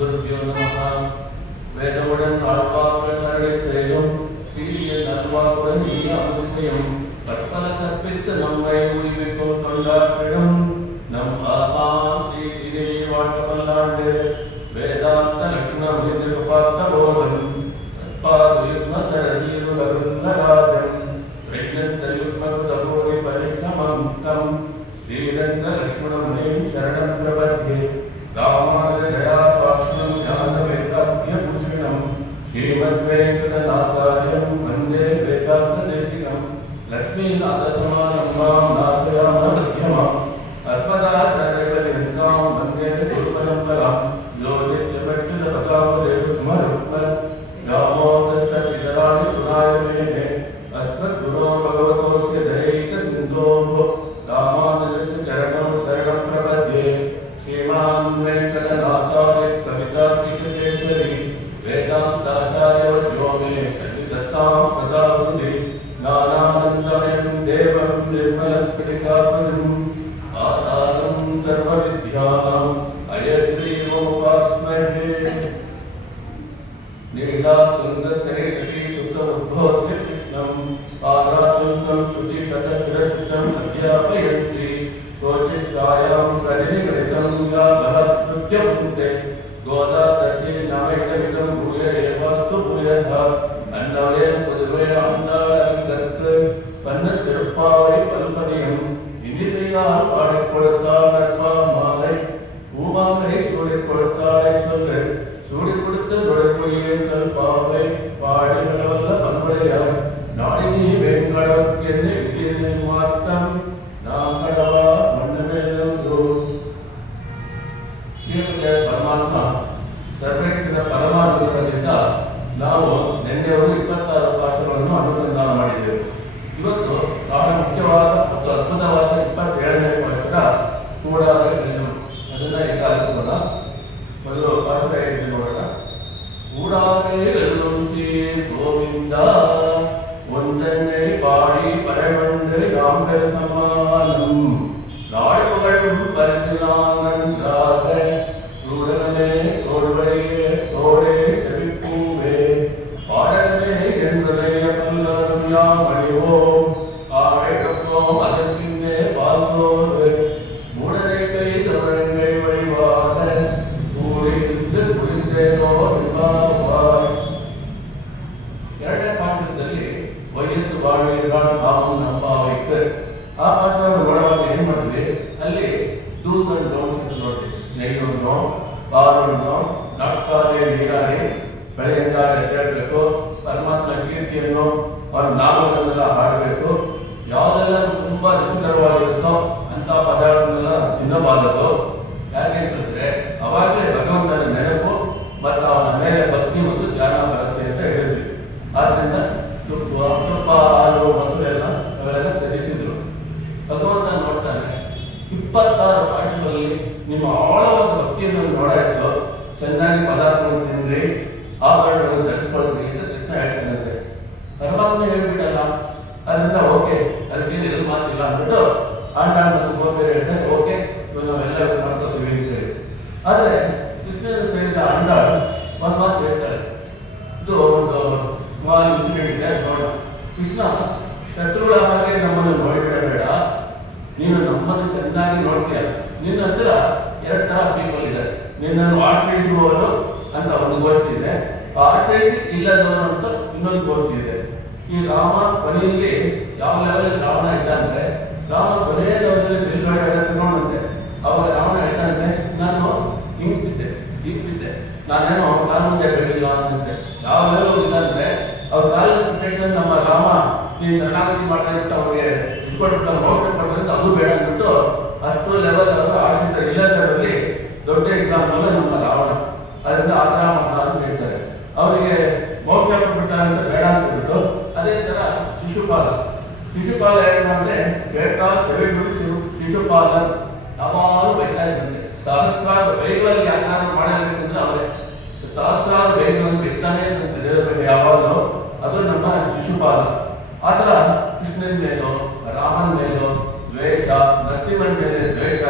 குருபியோ நமஹ. வேதமுடன் தாழ்வாக்கள் அருளை செய்யும் சீரிய நல்வாக்குடன் நீ அமுதிசையும் பற்பல கற்பித்து நம்மை உய்விக்கும் தொண்டாற்றிடும் நம் ஆசான் ஸ்ரீ திரிவி வாழ்க பல்லாண்டு. வேதாந்த லட்சுமண பார்த்த போலும் தற்பாதுயுக்ம சரசீருலருந்தராஜம் பிரஜந்தயுக்மகுதபோதி பரிஷ்ணமம் தம் ஸ்ரீரங்க லக்ஷ்மணமுனிம் சரணம் பிரபத்யே. ராமானுஜதயாபாக்ஷம் ஞானவேதாத்யபூஷணம் ஸ்ரீமத்வேங்கடநாதார்யம் வந்தே வேதாந்ததேசிகம். லக்ஷ்மீநாதசமாரம்பாம் நாதயாம மத்யமாம் அஸ்மதாச்சாரியபர்யந்தாம் வந்தே குருபரம்பராம். யோஜித்யபட்சிதபதாபதேசுமருக்ம ராமோதச்சரிதராணி குணாயமேனே அஸ்மத்குரோ பகவதோஸ்ய தயைகசிந்தோः ராமானுஜஸ்ய சரணம் சரணம் பிரபத்யே. ஸ்ரீமான் வெங்கடநாதார்ய கவிதார்க்கிககேசரி வேதாந்தாச்சார்யவர்யோ மே சன்னிதத்தாம் சதா ஹிருதி. ஞானானந்தமயம் தேவம் நிர்மலஸ்ஃடிகாபதம் ஆதாரம் சர்வவித்யானாம் ஹயக்ரீவோபாஸ்மஹே. நீலாதுங்கஸ்தரே கட்டி சுத்தமுத்போத்ய கிருஷ்ணம் ஆராதுங்கம் ஸ்ருதிசதசிரசிதம் அத்யாபயந்தி கோச்சிஷ்டாயாம் சஜனிகணிதம் யா பலத்ருத்யபுங்கே கோதா தஸ்யை நமைதமிதம் பூய ஏவாஸ்து பூயः. அன்னவயே புதுவை ஆண்டாளங்கற்கு பன்ன திருப்பாவை பல்பதியம் இனிசையால் பாடிக் கொடுத்தால் நட்பா மாலை பூமாலை சூடிக் கொடுத்தாலை சொல்லு சூடிக் கொடுத்த சுடற்கொடியே கல்பாவை பாடி கடவல்ல பண்புடையார் நாடினி வேங்கடவர்க்கு என்ன விதியை மாற்றம் நாங்கடவா மன்னமேலோ. ಶ್ರೀಮತಿಯ ಪರಮಾತ್ಮ ಸರ್ವೇಶ್ವರ ಪರಮಾತ್ಮರಿಂದ ನಾವು ನಿನ್ನೆವರೆಗೂ 26 ಪಾಠಗಳನ್ನು ಅನುಸಂಧಾನ ಮಾಡಿದ್ದೆವು. ಇವತ್ತು ಬಹಳ ಮುಖ್ಯವಾದ ಮತ್ತು ಅದ್ಭುತವಾದ 27ನೇ ಪಾಠದ ಕೂಡಾದ ಗಣಿತಂ ಅದನ್ನ ಈಗ ಅರ್ಥವನ್ನ ಮೊದಲು ಪಾಠ ಹೇಳಿ ನೋಡೋಣ. ಕೂಡಾಗೆ ವೆಲ್ಲುಂಚಿ ಗೋವಿಂದ ಒಂದನ್ನೇ பாடி பரவண்டு ராம்பெரு சமானம் நாழ்வுகளும் பரிசிலான் நன்றாக சூடனமே தோல்வையே தோடே செவிப்பூவே பாடமே என்றுடைய பல்லரும் யாம் அணிவோம் ஆழைக்கப்போம் அதற்கின்னே பால்சோர்வு மூடரை கை தமிழங்கை வழிவாக கூடியிருந்து குடிந்தேனோ நிர்வாகவாய். ಎರಡನೇ ಪಾಠದಲ್ಲಿ ವೈದ್ಯರು ಬಾಳುವಿರಾಡ್ ನಾವು ನಮ್ಮ ವೈದ್ಯ ಆ ಪಾಠವನ್ನು ಒಳಗಾಗಿ ಏನ್ ಮಾಡಿದ್ವಿ, ಅಲ್ಲಿ ಡೂಸ್ ಅಂಡ್ ಡೋಂಟ್ಸ್ ಅಂತ ನೋಡಿದ್ವಿ. ನೈಯೋನ್ನೋ ಬಾರೋನ್ನೋ ನಾಟ್ಕಾಲೆ ನೀರಾಡಿ ಬೆಳೆಯಿಂದ ಎದ್ದೇಳಬೇಕು, ಪರಮಾತ್ಮ ಕೀರ್ತಿಯನ್ನು ಅವ್ರ ನಾಮಗಳನ್ನೆಲ್ಲ ಹಾಡಬೇಕು, ಯಾವುದೆಲ್ಲ ತುಂಬಾ ರುಚಿಕರವಾಗಿರುತ್ತೋ ಅಂತ ಪದಾರ್ಥನೆಲ್ಲ ತಿನ್ನಬಾರದು. ಯಾಕೆ ಅಂತಂದ್ರೆ ಅವಾಗಲೇ ಭಗವಂತನ ನೆನಪು ಮತ್ತು ಅವನ ಮೇಲೆ ಭಕ್ತಿ ಮತ್ತು ಧ್ಯಾನ ಬರುತ್ತೆ ಅಂತ ಹೇಳಿದ್ವಿ. ಆದ್ರಿಂದ ತುಪ್ಪ ಹಾಲು ಮೊಸರು ಎಲ್ಲ ಅವೆಲ್ಲ ತ್ಯಜಿಸಿದ್ರು. ಭಗವಂತ ನೋಡ್ತಾನೆ 26 ಪಾಠಗಳಲ್ಲಿ ನಿಮ್ಮ ಆಳವಾದ ಭಕ್ತಿಯನ್ನು ನೋಡಾಯ್ತು, ಚೆನ್ನಾಗಿ ಪದಾರ್ಥಗಳನ್ನು ತಿನ್ರಿ, ಆಭರಣಗಳನ್ನು ಧರಿಸ್ಕೊಳ್ರಿ ಅಂತ ಕೃಷ್ಣ ಹೇಳ್ತಾನಂತೆ. ಪರಮಾತ್ಮ ಹೇಳ್ಬಿಡಲ್ಲ, ಅದರಿಂದ ಓಕೆ ಅದಕ್ಕೇನು ಇದು ಮಾತಿಲ್ಲ ಅಂದ್ಬಿಟ್ಟು ಆಂಡ ಮತ್ತು ಗೋಪೇರು ಹೇಳ್ತಾರೆ ಓಕೆ ನಾವೆಲ್ಲ ಮಾಡ್ಕೊತೀವಿ ಅಂತ ಹೇಳಿ. ಆದ್ರೆ ಕೃಷ್ಣನ ಸೇರಿದ ಅಂಡ ಒಂದು ಮಾತು ಹೇಳ್ತಾರೆ, ಇದು ಒಂದು ಸ್ಮಾಲ್ ಇನ್ಸಿಡೆಂಟ್ ಇದೆ ನೋಡ. ಕೃಷ್ಣ ಶತ್ರುಗಳ ಹಾಗೆ ನಮ್ಮನ್ನು ನೋಡಿಬಿಡಬೇಡ, ನೀನು ನಮ್ಮನ್ನು ಚೆನ್ನಾಗಿ ನೋಡ್ತೀಯ. ನಿನ್ನ ಹತ್ರ 2 ತರ ಪೀಪಲ್ ಇದ್ದಾರೆ, ನಿನ್ನನ್ನು ಆಶ್ರಯಿಸುವವರು ಅಂತ ಒಂದು ಗೋಷ್ಠಿ ಇದೆ, ಆಶ್ರಯಿಸಿ ಇಲ್ಲದವರು ಅಂತ ಇನ್ನೊಂದು ಗೋಷ್ಠಿ ಇದೆ. ಈ ರಾಮ ಕೊನೆಯಲ್ಲಿ ಯಾವ ಲೆವೆಲ್ ರಾವಣ ಇದ್ದ ಅಂದ್ರೆ, ರಾಮ ಕೊನೆಯ ಲೆವೆಲ್ ಬಿಲ್ಗಡೆ ತಗೊಂಡಂತೆ. ಅವಾಗ ರಾವಣ ಹೇಳ್ತಾನಂತೆ, ನಾನು ಹಿಂಗ್ ಬಿದ್ದೆ, ನಾನೇನೋ ಅವ್ರ ಕಾಲ ಮುಂದೆ ಬೆಳಿಲ್ಲ ಅಂತಂತೆ. ಯಾವ ಲೆವೆಲ್ ಇಲ್ಲ ಅಂದ್ರೆ ಅವ್ರ ಕಾಲದ ಪ್ರೊಟೆಕ್ಷನ್ ನಮ್ಮ ರಾಮ ನೀವು ಶರಣಾಗತಿ ಮಾಡ್ತಾ ಅವ್ರಿಗೆ ಇಟ್ಕೊಟ್ಟು ಮೋಸ ಕೊಡೋದ್ರಿಂದ ಅದು ಬೇಡ ಅಂದ್ಬಿಟ್ಟು ಅಷ್ಟು ಲೆವೆಲ್ ಅವರು ಆಶ್ರಿತ ಇಲ್ಲದವರಲ್ಲಿ ದೊಡ್ಡ ಎಕ್ಸಾಂಪಲ್ ನಮ್ಮ ರಾವಣ. ಅದರಿಂದ ಆಕ್ರಮಣ ಅಂತ ಹೇಳ್ತಾರೆ. ಅವರಿಗೆ ಮೋಕ್ಷ ಕೊಟ್ಬಿಟ್ಟ ಅಂತ ಬೇಡ ಅಂದ್ಬಿಟ್ಟು, ಅದೇ ತರ ಶಿಶುಪಾಲ ಏನಂದ್ರೆ ಬೇಟ ಶಿಶುಪಾಲ ಯಾವಾಗಲೂ ಬೈತಾ ಇದ್ದಂತೆ. ಸಹಸ್ರಾರು ಬೈಗಳಲ್ಲಿ ಯಾರು ಮಾಡಬೇಕಂದ್ರೆ ಅವರೇ ಸಹಸ್ರಾರು ಬೈಗಳನ್ನು ಬಿತ್ತಾನೆ ದೇವರ ಯಾವಾಗಲೂ ಅದು ನಮ್ಮ ಶಿಶುಪಾಲ. ಆತರ ಕೃಷ್ಣನ ಮೇಲೋ ರಾಮನ ಮೇಲೋ ದ್ವೇಷ, ನರಸಿಂಹನ ಮೇಲೆ ದ್ವೇಷ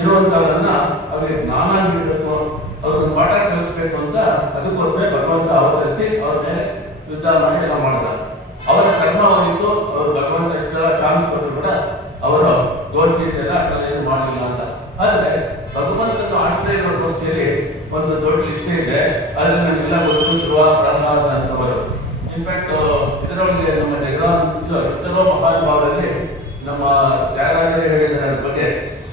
ಇರುವಂತವರನ್ನ ಅವ್ರಿಗೆ ಜ್ಞಾನ ನೀಡಬೇಕು, ಅವ್ರಿಗೆ ಪಾಠ ಕಲಿಸ್ಬೇಕು ರಕ್ಷಿಸಬೇಕು ಅಂತ ಅದಕ್ಕೋಸ್ಕರ ಭಗವಂತ ಅವತರಿಸಿ ಅವ್ರ ಮೇಲೆ ಯುದ್ಧ ಮಾಡಿ ಎಲ್ಲ ಮಾಡಿದ. ಅವರ ಕರ್ಮವಾಗಿತ್ತು. ಅವರು ಭಗವಂತ ಇಷ್ಟೆಲ್ಲ ಚಾನ್ಸ್ ಕೊಟ್ಟರು ಕೂಡ ಅವರು ಗೋಷ್ಠಿ ಇದೆಲ್ಲ ಏನು ಮಾಡಲಿಲ್ಲ ಅಂತ. ಆದ್ರೆ ಭಗವಂತನ ಆಶ್ರಯ ಇರೋ ಗೋಷ್ಠಿಯಲ್ಲಿ ಒಂದು ದೊಡ್ಡ ಲಿಸ್ಟ್ ಇದೆ. ಅದನ್ನ ನಮಗೆಲ್ಲ ಗೊತ್ತು. ಶುರುವ ಪ್ರಹ್ಲಾದ ಅಂತವರು. ಇನ್ಫ್ಯಾಕ್ಟ್ ಇದರೊಳಗೆ ನಮ್ಮ ಎಷ್ಟೋ ಮಹಾನುಭಾವರಲ್ಲಿ ನಮ್ಮ ತ್ಯಾಗರಾಜರೇ ಹೇಳಿದ ಬಗ್ಗೆ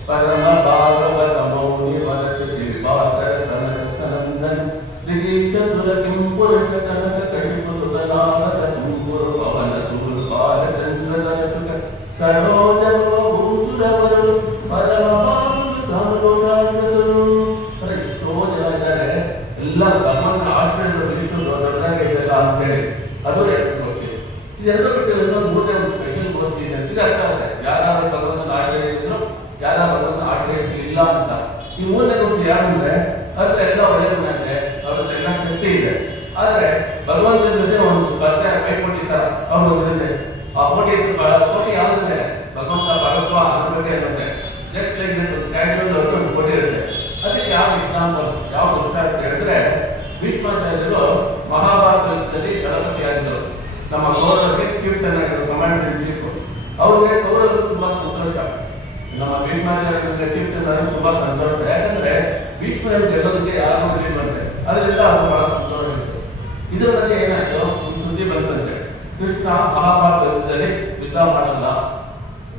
ಪರಮ ಭಾಗವತ ಮೌನಿ ಮನಸ್ಸು ಶ್ರೀಪಾದ ನಂದನ್ ದಿಗೀಕ್ಷ ಕಿಂ ಪುರುಷ ಕನಕ ಕಶಿಪುರುತನಾಮದ ಗುರು ಪವನ ಸುಗುರು ಪಾದ ಚಂದ್ರದ ಚುಕ ಸರೋಜ ಭೂಸುರವರು ಪರಮ ಭಾಗವತಾನುಭಾಷದರು. ಎಷ್ಟೋ ಜನ ಇದ್ದಾರೆ. ಎಲ್ಲ ಭಗವಂತನ ಆಶ್ರಯಗಳು ಎಷ್ಟು ದೊಡ್ಡದಾಗಿ ಇದೆಲ್ಲ ಅಂತ ಹೇಳಿ ಅದು ಎರಡು ಗೋಷ್ಠಿ. ಇದೆರಡು ಬಿಟ್ಟು ಇನ್ನೊಂದು ಮೂರನೇ ಒಂದು ಸ್ಪೆಷಲ್ ಗೋಷ್ಠಿ ಇದೆ. ಇದು ಅರ್ಥ ಆಗುತ್ತೆ ಯಾರಾದ್ರೂ ಭಗವಂತನ ಆಶ್ರಯಿಸಿದ್ರು ಯಾರ ಭಗವಂತನ ಆಶ್ರಯಿಸಲಿಲ್ಲ ಅಂತ. ಈ ಮೂರನೇ ಗೋಷ್ಠಿ ಯಾರು ಅಂದ್ರೆ ಅದ್ರ ಎಲ್ಲ ಒಳ್ಳೆಯದಂತೆ ಅವ್ರದ್ದು ಎಲ್ಲ ಶಕ್ತಿ ಇದೆ. ಆದ್ರೆ ಭಗವಂತನ ಜೊತೆ ಒಂದು ಸ್ಪರ್ಧೆ ಪೈಪೋಟಿ ತರ ಅವ್ರು ಇರುತ್ತೆ. ಆ ಪೋಟಿ ಯಾವ್ದಂದ್ರೆ ಭಗವಂತ ಭಗತ್ವ ಅದ್ರ ಬಗ್ಗೆ ಇರುತ್ತೆ. ಜಸ್ಟ್ ಲೈಕ್ ಕ್ಯಾಶುವಲ್ ಒಂದು ಪೋಟಿ ಇರುತ್ತೆ. ಅದಕ್ಕೆ ಯಾವ ಎಕ್ಸಾಂಪಲ್ ಯಾವ ಪುಸ್ತಕ ಅಂತ ಹೇಳಿದ್ರೆ ಭೀಷ್ಮಾಚಾರ್ಯರು ಮಹಾಭಾರತದಲ್ಲಿ ಗಣಪತಿ ಆಗಿದ್ದರು. ನಮ್ಮ ಕೌರವರಿಗೆ ಚೀಫ್ ಕಮಾಂಡರ್ ಇನ್ ಚೀಫ್. ಅವ್ರಿಗೆ ಕೌರವರು ತುಂಬಾ ಸಂತೋಷ. ನಮ್ಮ ಭೀಷ್ಮಾಚಾರ್ಯ ಚೀಫ್ ತುಂಬಾ ಸಂತೋಷ. ಯಾಕಂದ್ರೆ ಭೀಷ್ಮರ ಗೆಲ್ಲೋದಕ್ಕೆ ಯಾರು ಬಂದ್ರೆ ಅದರಿಂದ ಅವರು ಬಹಳ ಸಂತೋಷ ಇತ್ತು. ಇದರ ಬಗ್ಗೆ ಏನಾಯ್ತು ಒಂದು ಸುದ್ದಿ ಬಂತಂತೆ. ಕೃಷ್ಣ ಮಹಾಭಾರತ ಯುದ್ಧದಲ್ಲಿ ಯುದ್ಧ ಮಾಡಲ್ಲ.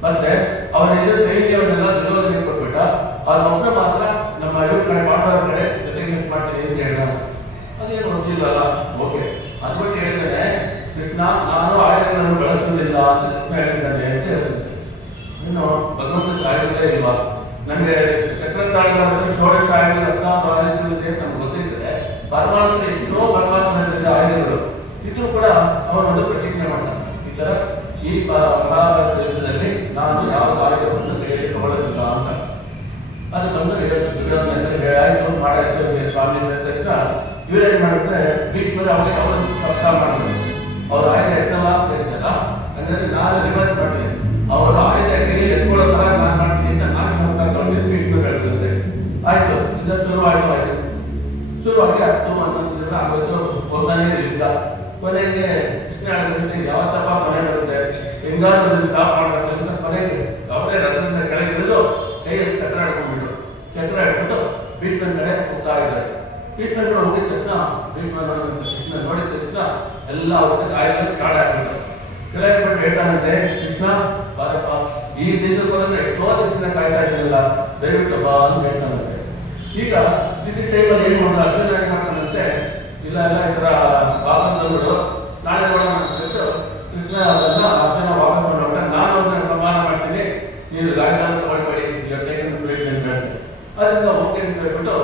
ಮತ್ತೆ ಅವನೆಲ್ಲ ಸೈನ್ಯವನ್ನೆಲ್ಲ ದುರ್ಯೋಧನೆಗೆ ಕೊಟ್ಬಿಟ್ಟ. ಅದೊಬ್ಬ ಮಾತ್ರ ನಮ್ಮ ಇವ್ರ ಕಡೆ ಪಾಂಡವರ ಕಡೆ ಜೊತೆಗೆ ಮಾಡ್ತೀನಿ ಅಂತ ಹೇಳಿದ. ಅದೇನು ಗೊತ್ತಿಲ್ಲಲ್ಲ. ಓಕೆ ಅದ್ಬಿಟ್ಟು ಹೇಳಿದ್ದಾನೆ ಕೃಷ್ಣ ನಾನು ಆಯುಧಗಳನ್ನು ಬಳಸುವುದಿಲ್ಲ ಅಂತ ಕೃಷ್ಣ ಹೇಳಿದ್ದಾನೆ ಅಂತ ಹೇಳಿದ್ದಾನೆ. ಇನ್ನು ಭಗವಂತ ಆಯುಧಗಳೇ ಇಲ್ವಾ? ನಮಗೆ ಚಕ್ರತಾಳದಲ್ಲಿ ಷೋಡಶ ಆಯುಧ 14 ಆಯುಧಗಳು ಇದೆ ನಮ್ಗೆ ಗೊತ್ತಿದ್ರೆ ಪರಮಾತ್ಮ ಎಷ್ಟೋ ಪರಮಾತ್ಮ ಆಯುಧಗಳು ಇದ್ರೂ ಕೂಡ ಅವನೊಂದು ಪ್ರತಿಜ್ಞೆ ಮಾಡ್ತಾನೆ. ಈ ತರ ಈ ಮಹಾಭಾರತ ಯುದ್ಧದಲ್ಲಿ ನಾನು ಯಾವ ಆಯುಧವನ್ನು ಕೈಯಲ್ಲಿ ತಗೊಳ್ಳೋದಿಲ್ಲ ಅಂತ. ಅದು ಬಂದು ಆಯ್ತು ಮಾಡಾಯ್ತು ಸ್ವಾಮಿ ತಕ್ಷಣ ಇವರೇನ್ ಮಾಡಿದ್ರೆ ಭೀಷ್ಮರು ಅವರಿಗೆ ಅವರು ಸಪ್ತ ಮಾಡಿದ್ರು. ಅವ್ರ ಆಯುಧ ಎತ್ತಲ್ಲ ಅಂತ ಹೇಳ್ತಲ್ಲ, ಹಂಗಾದ್ರೆ ನಾನು ರಿವರ್ಸ್ ಮಾಡ್ತೀನಿ. ಅವರ ಆಯುಧ ಕೈಯಲ್ಲಿ ಎತ್ಕೊಳ್ಳೋ ತರ ನಾನು ಮಾಡ್ತೀನಿ ಅಂತ ನಾನು ಸಪ್ತ ತಗೊಂಡು ಭೀಷ್ಮರು ಹೇಳ್ತಿದ್ದೆ. ಆಯ್ತು ಇದು ಶುರುವಾಗಿ ಶುರುವಾಗಿ 10 11 ದಿನ ಆಗೋದು. ಒಂದನೇ ಯುದ್ಧ ಕೊನೆಗೆ ಕೃಷ್ಣ ಹೇಳಿದ್ರೆ ಯಾವತ್ತಪ್ಪ ಮನೆ ಬರುತ್ತೆ ಹೆಂಗಾದ್ರೂ ಸ್ಟಾಪ್ ಮಾಡ್ಬೇಕು ಅಂತ ಕೊನೆಗೆ ಅವರೇ ರಥದಿಂದ ಕೆಳಗೆ ಇಳಿದು ಕೈಯಲ್ಲಿ ಚಕ್ರ ಹಿಡ್ಕೊಂಡ್ಬಿಟ್ಟು ಚಕ್ರ ಹಿಡ್ಕೊಂಡು ಭೀಷ್ಮನ ಕಡೆ ಹೋಗ್ತಾ ಇದ್ದಾರೆ. ಕೃಷ್ಣ ಹೋಗಿದ ತಕ್ಷಣ ಕೃಷ್ಣ ನೋಡಿದ ತಕ್ಷಣ ಎಲ್ಲ ಅವ್ರಿಗೆ ಆಯುಧ ಕಾಡ ಹಾಕಿದ್ರು. ಕೆಳಗೆ ಬಿಟ್ಟು ಹೇಳ್ತಾನಂತೆ ಕೃಷ್ಣ ಬಾರಪ್ಪ ಈ ದೇಶಕ್ಕೆ ಎಷ್ಟೋ ದಿವಸದಿಂದ ಕಾಯ್ತಾ ಇರಲಿಲ್ಲ ದಯವಿಟ್ಟು ಬಾ ಅಂತ ಹೇಳ್ತಾನಂತೆ. ಈಗ ಇದ್ರ ಟೈಮಲ್ಲಿ ಏನ್ ಮಾಡೋದು ಅರ್ಜುನ ಏನ್ ಮಾಡ್ತಾನಂತೆ ಇಲ್ಲ ಇಲ್ಲ ಈ ತರ ವಾಪಸ್ ನಾಳೆ ನೋಡೋಣ ಅಂದ್ಬಿಟ್ಟು ಕೃಷ್ಣ ಅವರನ್ನ ಅರ್ಜುನ ವಾಪಸ್ ಮಾಡೋಣ ನಾನು ಅವ್ರನ್ನ ಪ್ರಮಾಣ ಮಾಡ್ತೀನಿ ನೀವು ರಾಜಧಾನಿ ತಗೊಳ್ಬೇಡಿ ಅಂತ ಹೇಳ್ತೀನಿ. ಅದರಿಂದ ಓಕೆ ಅಂತ ಹೇಳ್ಬಿಟ್ಟು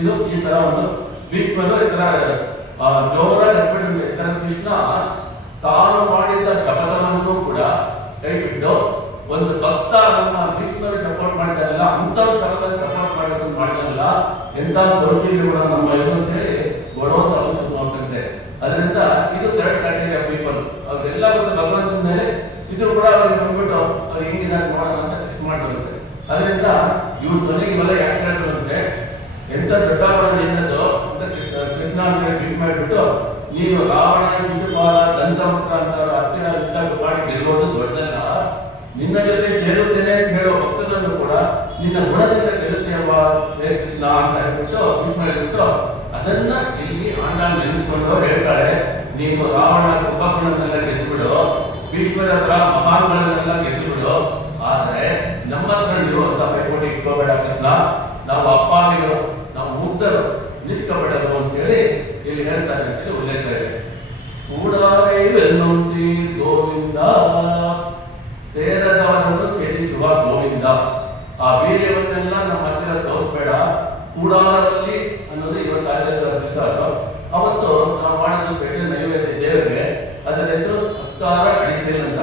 ಇದು ಈ ತರ ಒಂದು ಭೀಷ್ಮರು ಈ ತರ ಜೋರಾಗಿ ಈ ತರ ಕೃಷ್ಣ ತಾನು ಮಾಡಿದ ಶಪಥವನ್ನು ಕೂಡ ಕೈ ಬಿಟ್ಟು ಒಂದು ಭಕ್ತ ನಮ್ಮ ಭೀಷ್ಮರು ಸಪೋರ್ಟ್ ಮಾಡಿದಾರಲ್ಲ ಅಂತವ್ರು ಶಪಥ ಸಪೋರ್ಟ್ ಮಾಡೋದು ಮಾಡಿದಲ್ಲ ಎಂತ ಸೌಶಲ್ಯಗಳು ನಮ್ಮ ಅಂತ ಹೇಳಿ ಕೊಡುವಂತ ಅವಶ್ಯಕ ಆಗ್ತದೆ. ಅದರಿಂದ ಇದು ಥರ್ಡ್ ಕ್ಯಾಟಗರಿ ಆಫ್ ಪೀಪಲ್. ಅವರೆಲ್ಲ ಭಗವಂತನ ಮೇಲೆ ಇದು ಕೂಡ ಅವ್ರಿಗೆ ಬಂದ್ಬಿಟ್ಟು ಅವ್ರು ಹೆಂಗಿದ್ದಾರೆ ಮಾಡೋಣ ಅಂತ ಕೃಷಿ ಮಾಡಿರುತ್ತೆ. ಅದರಿಂದ ಇವ್ರ ಧ್ವನಿಗೆ ಇವೆಲ್ಲ ಯಾಕೆ ಹೇಳ್ತಾರಂತೆ ಎಂತ ದೊಡ್ಡ ನಿನ್ನದು ಅಂತ ಕೃಷ್ಣ ಭೀಷ್ಮ ಹೇಳ್ಬಿಟ್ಟು ನೀನು ರಾವಣ ಶಿಶುಪಾಲ ದಂತಮುಖ ಅಂತ ಹತ್ತಿರ ಯುದ್ಧ ಮಾಡಿ ಗೆಲ್ಲೋದು ದೊಡ್ಡದಲ್ಲ, ನಿನ್ನ ಜೊತೆ ಸೇರುತ್ತೇನೆ ಅಂತ ಹೇಳೋ ಭಕ್ತನನ್ನು ಕೂಡ ನಿನ್ನ ಗುಣದಿಂದ ಗೆಲ್ಲುತ್ತೇವಾ ಹೇ ಕೃಷ್ಣ ಅಂತ ಹೇಳ್ಬಿಟ್ಟು ಭೀಷ್ಮ ಹೇಳ್ಬಿಟ್ಟು ಅದನ್ನ ಇಲ್ಲಿ ಆಂಡಾಲ್ ನೆನೆಸ್ಕೊಂಡು ಹೇಳ್ತಾಳೆ ನೀನು ರಾವಣ ಕುಂಭಕರ್ಣನೆಲ್ಲ ಗೆದ್ದುಬಿಡು, ಭೀಷ್ಮರ ಹತ್ರ ಮಹಾನ್ಗಳನ್ನೆಲ್ಲ ಗೆದ್ದುಬಿಡು, ಆದ್ರೆ ನಮ್ಮ ಹತ್ರ ಇರುವಂತ ಪೈಪೋಟಿ ಇಟ್ಕೋಬೇಡ ಕೃಷ್ಣ, ನಾವು ಅಪ್ಪಾನಿಗಳು, ನಾವು ಮುಗ್ಧರು, ನಿಷ್ಕಪಟರು ಅಂತ ಹೇಳಿ ಇಲ್ಲಿ ಹೇಳ್ತಾರೆ ಅಂತ ಉಲ್ಲೇಖ ಇದೆ. ಕೂಡಾರೆವೆನ್ನುಂತಿ ಗೋವಿಂದ ಸೇರದವರನ್ನು ಸೇರಿಸುವ ಗೋವಿಂದ. ಆ ವೀರ್ಯವನ್ನೆಲ್ಲ ನಮ್ಮ ಹತ್ತಿರ ತೋರಿಸ್ಬೇಡ. ಕೂಡಾರದಲ್ಲಿ ಅನ್ನೋದು ಇವತ್ತು ಆಚರಿಸೋ ಅವತ್ತು ನಾವು ಮಾಡೋದು ಸ್ಪೆಷಲ್ ನೈವೇದ್ಯ ದೇವರಿಗೆ, ಅದರ ಹೆಸರು ಅಕ್ಕಾರ ಅಡಿಸೇಲ್ ಅಂತ.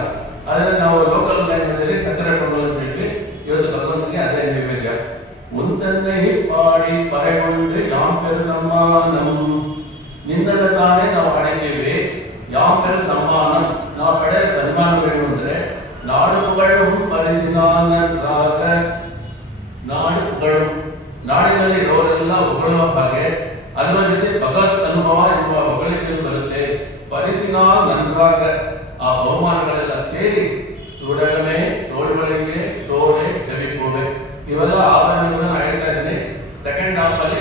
ಅದನ್ನ ನಾವು ಲೋಕಲ್ ಲ್ಯಾಂಗ್ವೇಜ್ ಸಕ್ಕರೆ ಪೊಂಗಲ್ ಅಂತ ಹೇಳಿ ಇವತ್ತು ಭಗವಂತನಿಗೆ ಅದೇ ನೈವೇದ್ಯ. ಮುಂತನ್ನೇ ಪಾಡಿ ಪರೆಗೊಂಡು ಯಾಂಪೆರು ಸಮ್ಮಾನಂ, ನಿನ್ನದ ತಾನೇ ನಾವು ಹಾಡಿದ್ದೇವೆ. ಯಾಂಪೆರು ಸಮ್ಮಾನಂ, ನಾವು ಪಡೆ ಸನ್ಮಾನಗಳು ಅಂದ್ರೆ ನಾಡುಗಳು ಪರಿಶೀಲನಾಗ ನಾಡುಗಳು, ನಾಡಿನಲ್ಲಿ ಇರೋರೆಲ್ಲ ಹೊಗಳುವ ಹಾಗೆ ಅದರ ಜೊತೆ ಭಗವತ್ ಅನುಭವ ಎನ್ನುವ ಹೊಗಳಿಕೆಯು ಬರುತ್ತೆ. ಪರಿಸಿನ ನನ್ರಾಗ ಆ ಬಹುಮಾನಗಳೆಲ್ಲ ಸೇರಿ ಸುಡಗಮೆ, ತೋಳ್ಬಳಿಗೆ, ತೋಡೆ, ಸವಿಕೋಡೆ ಇವೆಲ್ಲ ಆಭರಣಗಳನ್ನು ಹೇಳ್ತಾ ಇದ್ದೀನಿ. ಸೆಕೆಂಡ್ ಹಾಫ್ ಅಲ್ಲಿ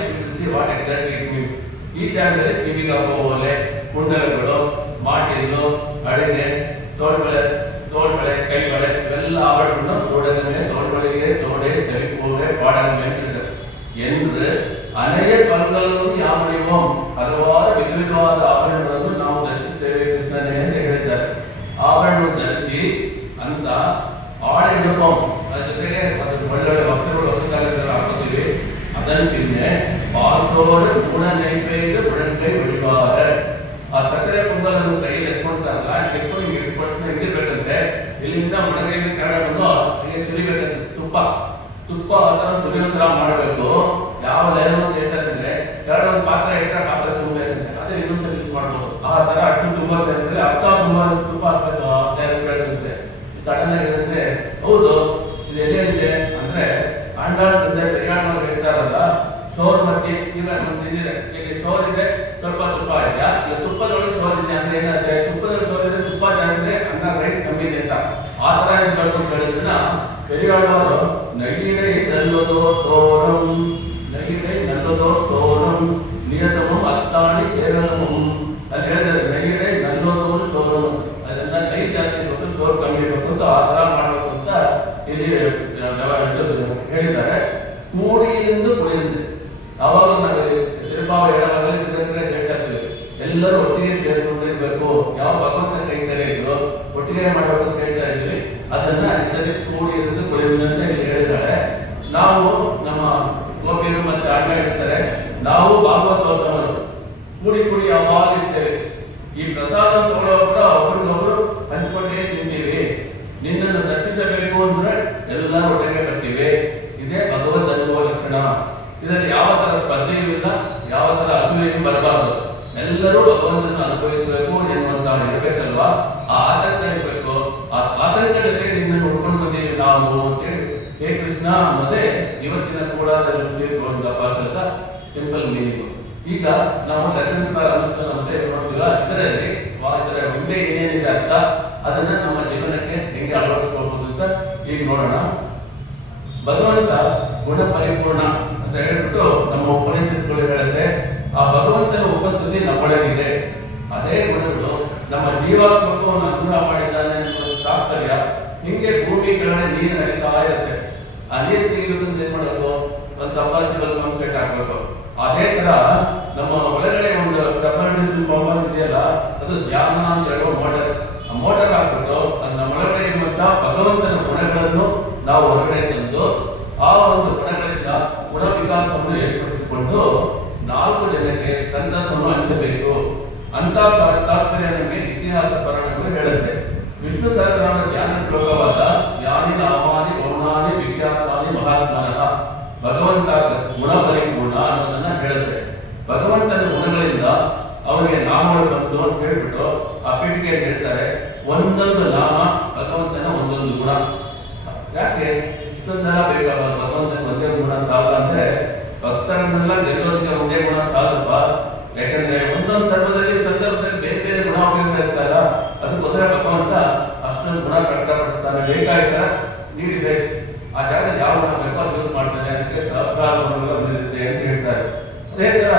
ವಾಟ್ ಎಕ್ಸಾಕ್ಟ್ಲಿ ಇಟ್ ಮೀನ್ಸ್. ಈ ಜಾಗದಲ್ಲಿ ಕಿವಿಗೆ ಹಾಕುವ ಓಲೆ, ಕುಂಡಲಗಳು, ಮಾಟಿಲ್ಲು, ಅಡಿಗೆ, ತೋಳ್ಬಳೆ, ಕೈಬಳೆ ಇವೆಲ್ಲ ಆಭರಣವನ್ನು ತೋಡಗಮೆ, ತೋಳ್ಬಳಿಗೆ, ತೋಡೆ, ಸವಿಕೋಡೆ, ಪಾಡಗಮೆ ಅಂತ ಹೇಳ್ತಾರೆ. ಎಂದು ಅನೇಕ ಪಲ್ಗಳನ್ನು ಯಾಮಣಿವೋ ಹಲವಾರು ವಿಧವಿಧವಾದ ಆಭರಣಗಳನ್ನು ನಾವು ಧರಿಸುತ್ತೇವೆ ಕೃಷ್ಣನೇ ಅಂತ ಹೇಳಿದ್ದಾರೆ. ಆಭರಣವನ್ನು ಧರಿಸಿ ಅಂತ ಆಳೆ ಅನುಭವ, ಅದ್ರ ಜೊತೆಗೆ ಒಳ್ಳೊಳ್ಳೆ ವಸ್ತ್ರಗಳು ಹೊಸಕಾಲದಲ್ಲಿ ಹಾಕೋತೀವಿ. ಅದನ್ನು ತಿಂದೆ ಪಾಲ್ಸೋಡು ಗುಣ ನೈವೇದ್ಯ ಗುಣಕೈ ಒಳಿವಾರ. ಆ ಸಕ್ಕರೆ ಪೊಂಗಲನ್ನು ಕೈಯಲ್ಲಿ ಎತ್ಕೊಳ್ತಾರಲ್ಲ, ಎತ್ಕೊಂಡು ಇಟ್ಕೊಳ್ತಾ ಇಟ್ಟಿರ್ಬೇಕಂತೆ. ಇಲ್ಲಿಂದ ಮೊಣಗೈಲಿ ಕೆಳಗೆ ಬಂದು ಹೀಗೆ ಸುರಿಬೇಕಂತೆ. ತುಪ್ಪ ಆ ಥರ ಸುರಿಯೋ ಥರ ಮಾಡಬೇಕು. ಯಾವ ಲೇನು ಹೇಳ್ತಾರೆ ಕೆಳಗೆ ಒಂದು ಪಾತ್ರೆ ಇಟ್ಟರೆ ಪಾತ್ರೆ ತುಂಬಬೇಕಂತೆ. ಅದೇ ಇನ್ನೊಂದ್ಸಲ ಯೂಸ್ ಮಾಡ್ಬೋದು. ಆ ಥರ ಅಷ್ಟು ತುಂಬ ಇರ್ತದೆ. ಅರ್ಧ ತುಂಬ ತುಪ್ಪ ಹಾಕ್ಬೇಕು ಕೇಳುತ್ತೆ. ಸಡನ್ ಆಗಿರುತ್ತೆ. ಹೌದು, ಇದು ಎಲ್ಲೇನಿದೆ ಅಂದ್ರೆ ಅಂಡಾಳದಿಂದ ಪೆರಿಯಾಣವ್ರು ಹೇಳ್ತಾರಲ್ಲ, ಶೋರ್ ಮಧ್ಯೆ ಈಗ ನಮ್ದು ಇದಿದೆ, ಇಲ್ಲಿ ಶೋರ್ ಇದೆ, ಸ್ವಲ್ಪ ತುಪ್ಪ ಇದೆಯಾ, ಇಲ್ಲ ತುಪ್ಪದೊಳಗೆ ಶೋರ್ ಇದೆ ಅಂದ್ರೆ ಏನಾಗುತ್ತೆ, ತುಪ್ಪದಲ್ಲಿ ಶೋರ್ ಇದೆ, ತುಪ್ಪ ಜಾಸ್ತಿ ಇದೆ, ಅನ್ನ ರೈಸ್ ಕಮ್ಮಿ ಇದೆ ಅಂತ. ಆ ತರ ಹೇಳಿದ್ದನ್ನ ಪೆರಿಯಾಣವರು ನಗಿಡೈ ನಲ್ಲದೋ ತೋರಂ, ನಗಿಡೈ ನಲ್ಲದೋ ತೋರಂ ನಿಯತಮು ಅತ್ತಾಣಿ ಸೇರಲಮು ಅಲ್ಲಿ ಹೇಳಿದ್ರೆ ನಗಿಡೈ ನಲ್ಲದೋ ತೋರಂ, ಅದನ್ನ ಕೈ ಜಾಸ್ತಿ ಕೊಟ್ಟು ಶೋರ್ ಕಮ್ಮಿ ಬೇಕು ಅಂತ ಆ ತರ ಮಾಡಬೇಕು ಅಂತ ಇಲ್ಲಿ ಹೇಳಿದ್ದಾರೆ. ಕೂಡಿಯಿಂದ ಕುಡಿಯುತ್ತೆ. ಅವಾಗ ನಾವು ತಿರುಪಾವ ಹೇಳುವಾಗಲೇ ಹೇಳ್ತಾ ಇರ್ತೀವಿ, ಎಲ್ಲರೂ ಒಟ್ಟಿಗೆ ಸೇರಿಕೊಂಡಿರ್ಬೇಕು. ಯಾವ ಭಗವಂತ ಕೈತಾರೆ ಇದ್ರು ಒಟ್ಟಿಗೆ ಮಾಡಬೇಕು ಅಂತ ಹೇಳ್ತಾ ಇದ್ವಿ. ಅದನ್ನ ಇದರಲ್ಲಿ ಕೂಡಿಯಿಂದ ಕುಡಿಯುವುದು ಅಂತ ಇಲ್ಲಿ ಹೇಳಿದ್ದಾರೆ. ನಾವು ನಮ್ಮ ಗೋಪಿಯರು ಮತ್ತೆ ಅಣ್ಣ ಹೇಳ್ತಾರೆ, ನಾವು ಭಾಗವತೋತ್ತಮರು ಕೂಡಿ ಯಾವಾಗ ಇರ್ತೇವೆ. ಈ ಪ್ರಸಾದ ತಗೊಳ್ಳೋದ್ರ ಒಬ್ರಿಗೊಬ್ರು ಹಂಚ್ಕೊಂಡೇ ತಿಂತೀವಿ. ನಿನ್ನನ್ನು ದರ್ಶಿಸಬೇಕು ಅಂದ್ರೆ ಎಲ್ಲರೂ ಒಟ್ಟಿಗೆ ಬರ್ತೀವಿ. ಇದೇ ಭಗವದ್ ಅನುಭವ ಲಕ್ಷಣ. ಇದರಲ್ಲಿ ಯಾವ ತರ ಸ್ಪರ್ಧೆಯೂ ಇಲ್ಲ, ಯಾವ ತರ ಅಸೂಯೆಯೂ ಬರಬಾರದು. ಎಲ್ಲರೂ ಭಗವಂತನ ಅನುಭವಿಸಬೇಕು ಎನ್ನುವಂತಹ ಇರಬೇಕಲ್ವಾ, ಆ ಆತಂಕ ಇರಬೇಕು. ಆ ಆತಂಕ ಜೊತೆ ನಿನ್ನನ್ನು ಉಟ್ಕೊಂಡು ಬಂದೀವಿ ನಾವು ಅಂತೇಳಿ ಹೇ ಕೃಷ್ಣ ಅನ್ನೋದೇ ಇವತ್ತಿನ ಕೂಡ ಪಾತ್ರದ ಸಿಂಪಲ್ ಮೀನಿಂಗ್. ಈಗ ನಾವು ಲೆಸನ್ಸ್ ಅನುಷ್ಠಾನ ಅಂತ ನೋಡ್ತೀವ. ಇದರಲ್ಲಿ ಮುಂದೆ ಏನೇನಿದೆ ಅರ್ಥ, ಅದನ್ನ ನಮ್ಮ ಜೀವನಕ್ಕೆ ಹೆಂಗೆ ಅಳವಡಿಸ್ಕೊಳ್ಬಹುದು ಅಂತ ಈಗ ನೋಡೋಣ. ಭಗವಂತ ಗುಣ ಪರಿಪೂರ್ಣ ಅಂತ ಹೇಳ್ಬಿಟ್ಟು ನಮ್ಮ ಉಪನಿಷತ್ತುಗಳು ಹೇಳುತ್ತೆ. ಆ ಭಗವಂತನ ಉಪಸ್ಥಿತಿ ನಮ್ಮೊಳಗಿದೆ. ಅದೇ ಗುಣಗಳು ನಮ್ಮ ಜೀವಾತ್ಮಕವನ್ನು ಅನುಗ್ರಹ ಮಾಡಿದ್ದಾನೆ ಅನ್ನೋ ತಾತ್ಪರ್ಯ. ಹಿಂಗೆ ಭೂಮಿ ಕೆಳಗಡೆ ನೀರು ಹರಿತಾ ಇರುತ್ತೆ. ಆ ನೀರು ತೆಗೆಯುವುದನ್ನು ಏನ್ ಮಾಡಬೇಕು, ಒಂದು ಸಬ್ಮರ್ಸಿಬಲ್ ಪಂಪ್ ಸೆಟ್ ಹಾಕ್ಬೇಕು. ಅದೇ ತರ ನಮ್ಮ ಒಳಗಡೆ ಒಂದು ಸಬ್ಮರ್ಸಿಬಲ್ ಪಂಪ್ ಇದೆಯಲ್ಲ, ಅದು ಧ್ಯಾನ ಅಂತ ಹೇಳುವ ಮೋಟರ್. ಆ ಮೋಟರ್ ಹಾಕ್ಬಿಟ್ಟು ಅದು ನಮ್ಮ ಒಳಗಡೆ ಇರುವಂತಹ ಭಗವಂತನ ಗುಣಗಳನ್ನು ನಾವು ಹೊರಗಡೆ ತಂದು ಆ ಒಂದು ಗುಣಗಳಿಂದ ಗುಣ ವಿಕಾಸವನ್ನು ಏರ್ಪಡಿಸಿಕೊಂಡು 4 ಜನಕ್ಕೆ ಸಂತಸವನ್ನು ಹಂಚಬೇಕು ಅಂತ ತಾತ್ಪರ್ಯ ನಮಗೆ ಇತಿಹಾಸ ಪುರಾಣಗಳು ಹೇಳುತ್ತೆ. ವಿಷ್ಣು ಸಹಸ್ರನಾಮ ಧ್ಯಾನ ಶ್ಲೋಕವಾದ ಯಾನಿ ನಾಮಾನಿ ಗೌಣಾನಿ ವಿಖ್ಯಾತಾನಿ ಮಹಾತ್ಮನಃ ಭಗವಂತ ಗುಣ ಪರಿಪೂರ್ಣ ಅನ್ನೋದನ್ನ ಹೇಳುತ್ತೆ. ಭಗವಂತನ ಗುಣಗಳಿಂದ ಅವರಿಗೆ ನಾಮಗಳು ಬಂತು ಅಂತ ಹೇಳ್ಬಿಟ್ಟು ಆ ಪೀಠಿಕೆಯಲ್ಲಿ ಹೇಳ್ತಾರೆ, ಒಂದೊಂದು ನಾಮ ಭಗವಂತನ ಒಂದೊಂದು ಗುಣ. ಯಾಕೆ ಇಷ್ಟೊಂದೆಲ್ಲ ಬೇಕಾಗಲ್ಲ? ಭಗವಂತನ ಒಂದೇ ಗುಣ ಸಾಲ ಅಂದ್ರೆ ಭಕ್ತರನ್ನೆಲ್ಲ ಗೆಲ್ಲೋದಕ್ಕೆ ಒಂದೇ ಗುಣ ಸಾಲಪ್ಪ. ಯಾಕಂದ್ರೆ ಒಂದೊಂದು ಸಂದರ್ಭದಲ್ಲಿ ಬೇರೆ ಬೇರೆ ಗುಣ ಉಪಯೋಗಿಸ್ತಾ ಇರ್ತಾರ. ಅದಕ್ಕೋಸ್ಕರ ಭಗವಂತ ಅಷ್ಟೊಂದು ಗುಣ ಪ್ರಕಟಪಡಿಸ್ತಾನೆ. ಬೇಕಾಯ್ತಾರ ನೀಡಿ ಬೇಸ್ ಆ ಜಾಗದಲ್ಲಿ ಯಾವ ಗುಣ ಬೇಕೋ ಅದು ಯೂಸ್ ಮಾಡ್ತಾನೆ. ಅದಕ್ಕೆ ಸಹಸ್ರಾರ ಗುಣಗಳು ಬಂದಿರುತ್ತೆ ಅಂತ ಹೇಳ್ತಾರೆ. ಅದೇ ತರ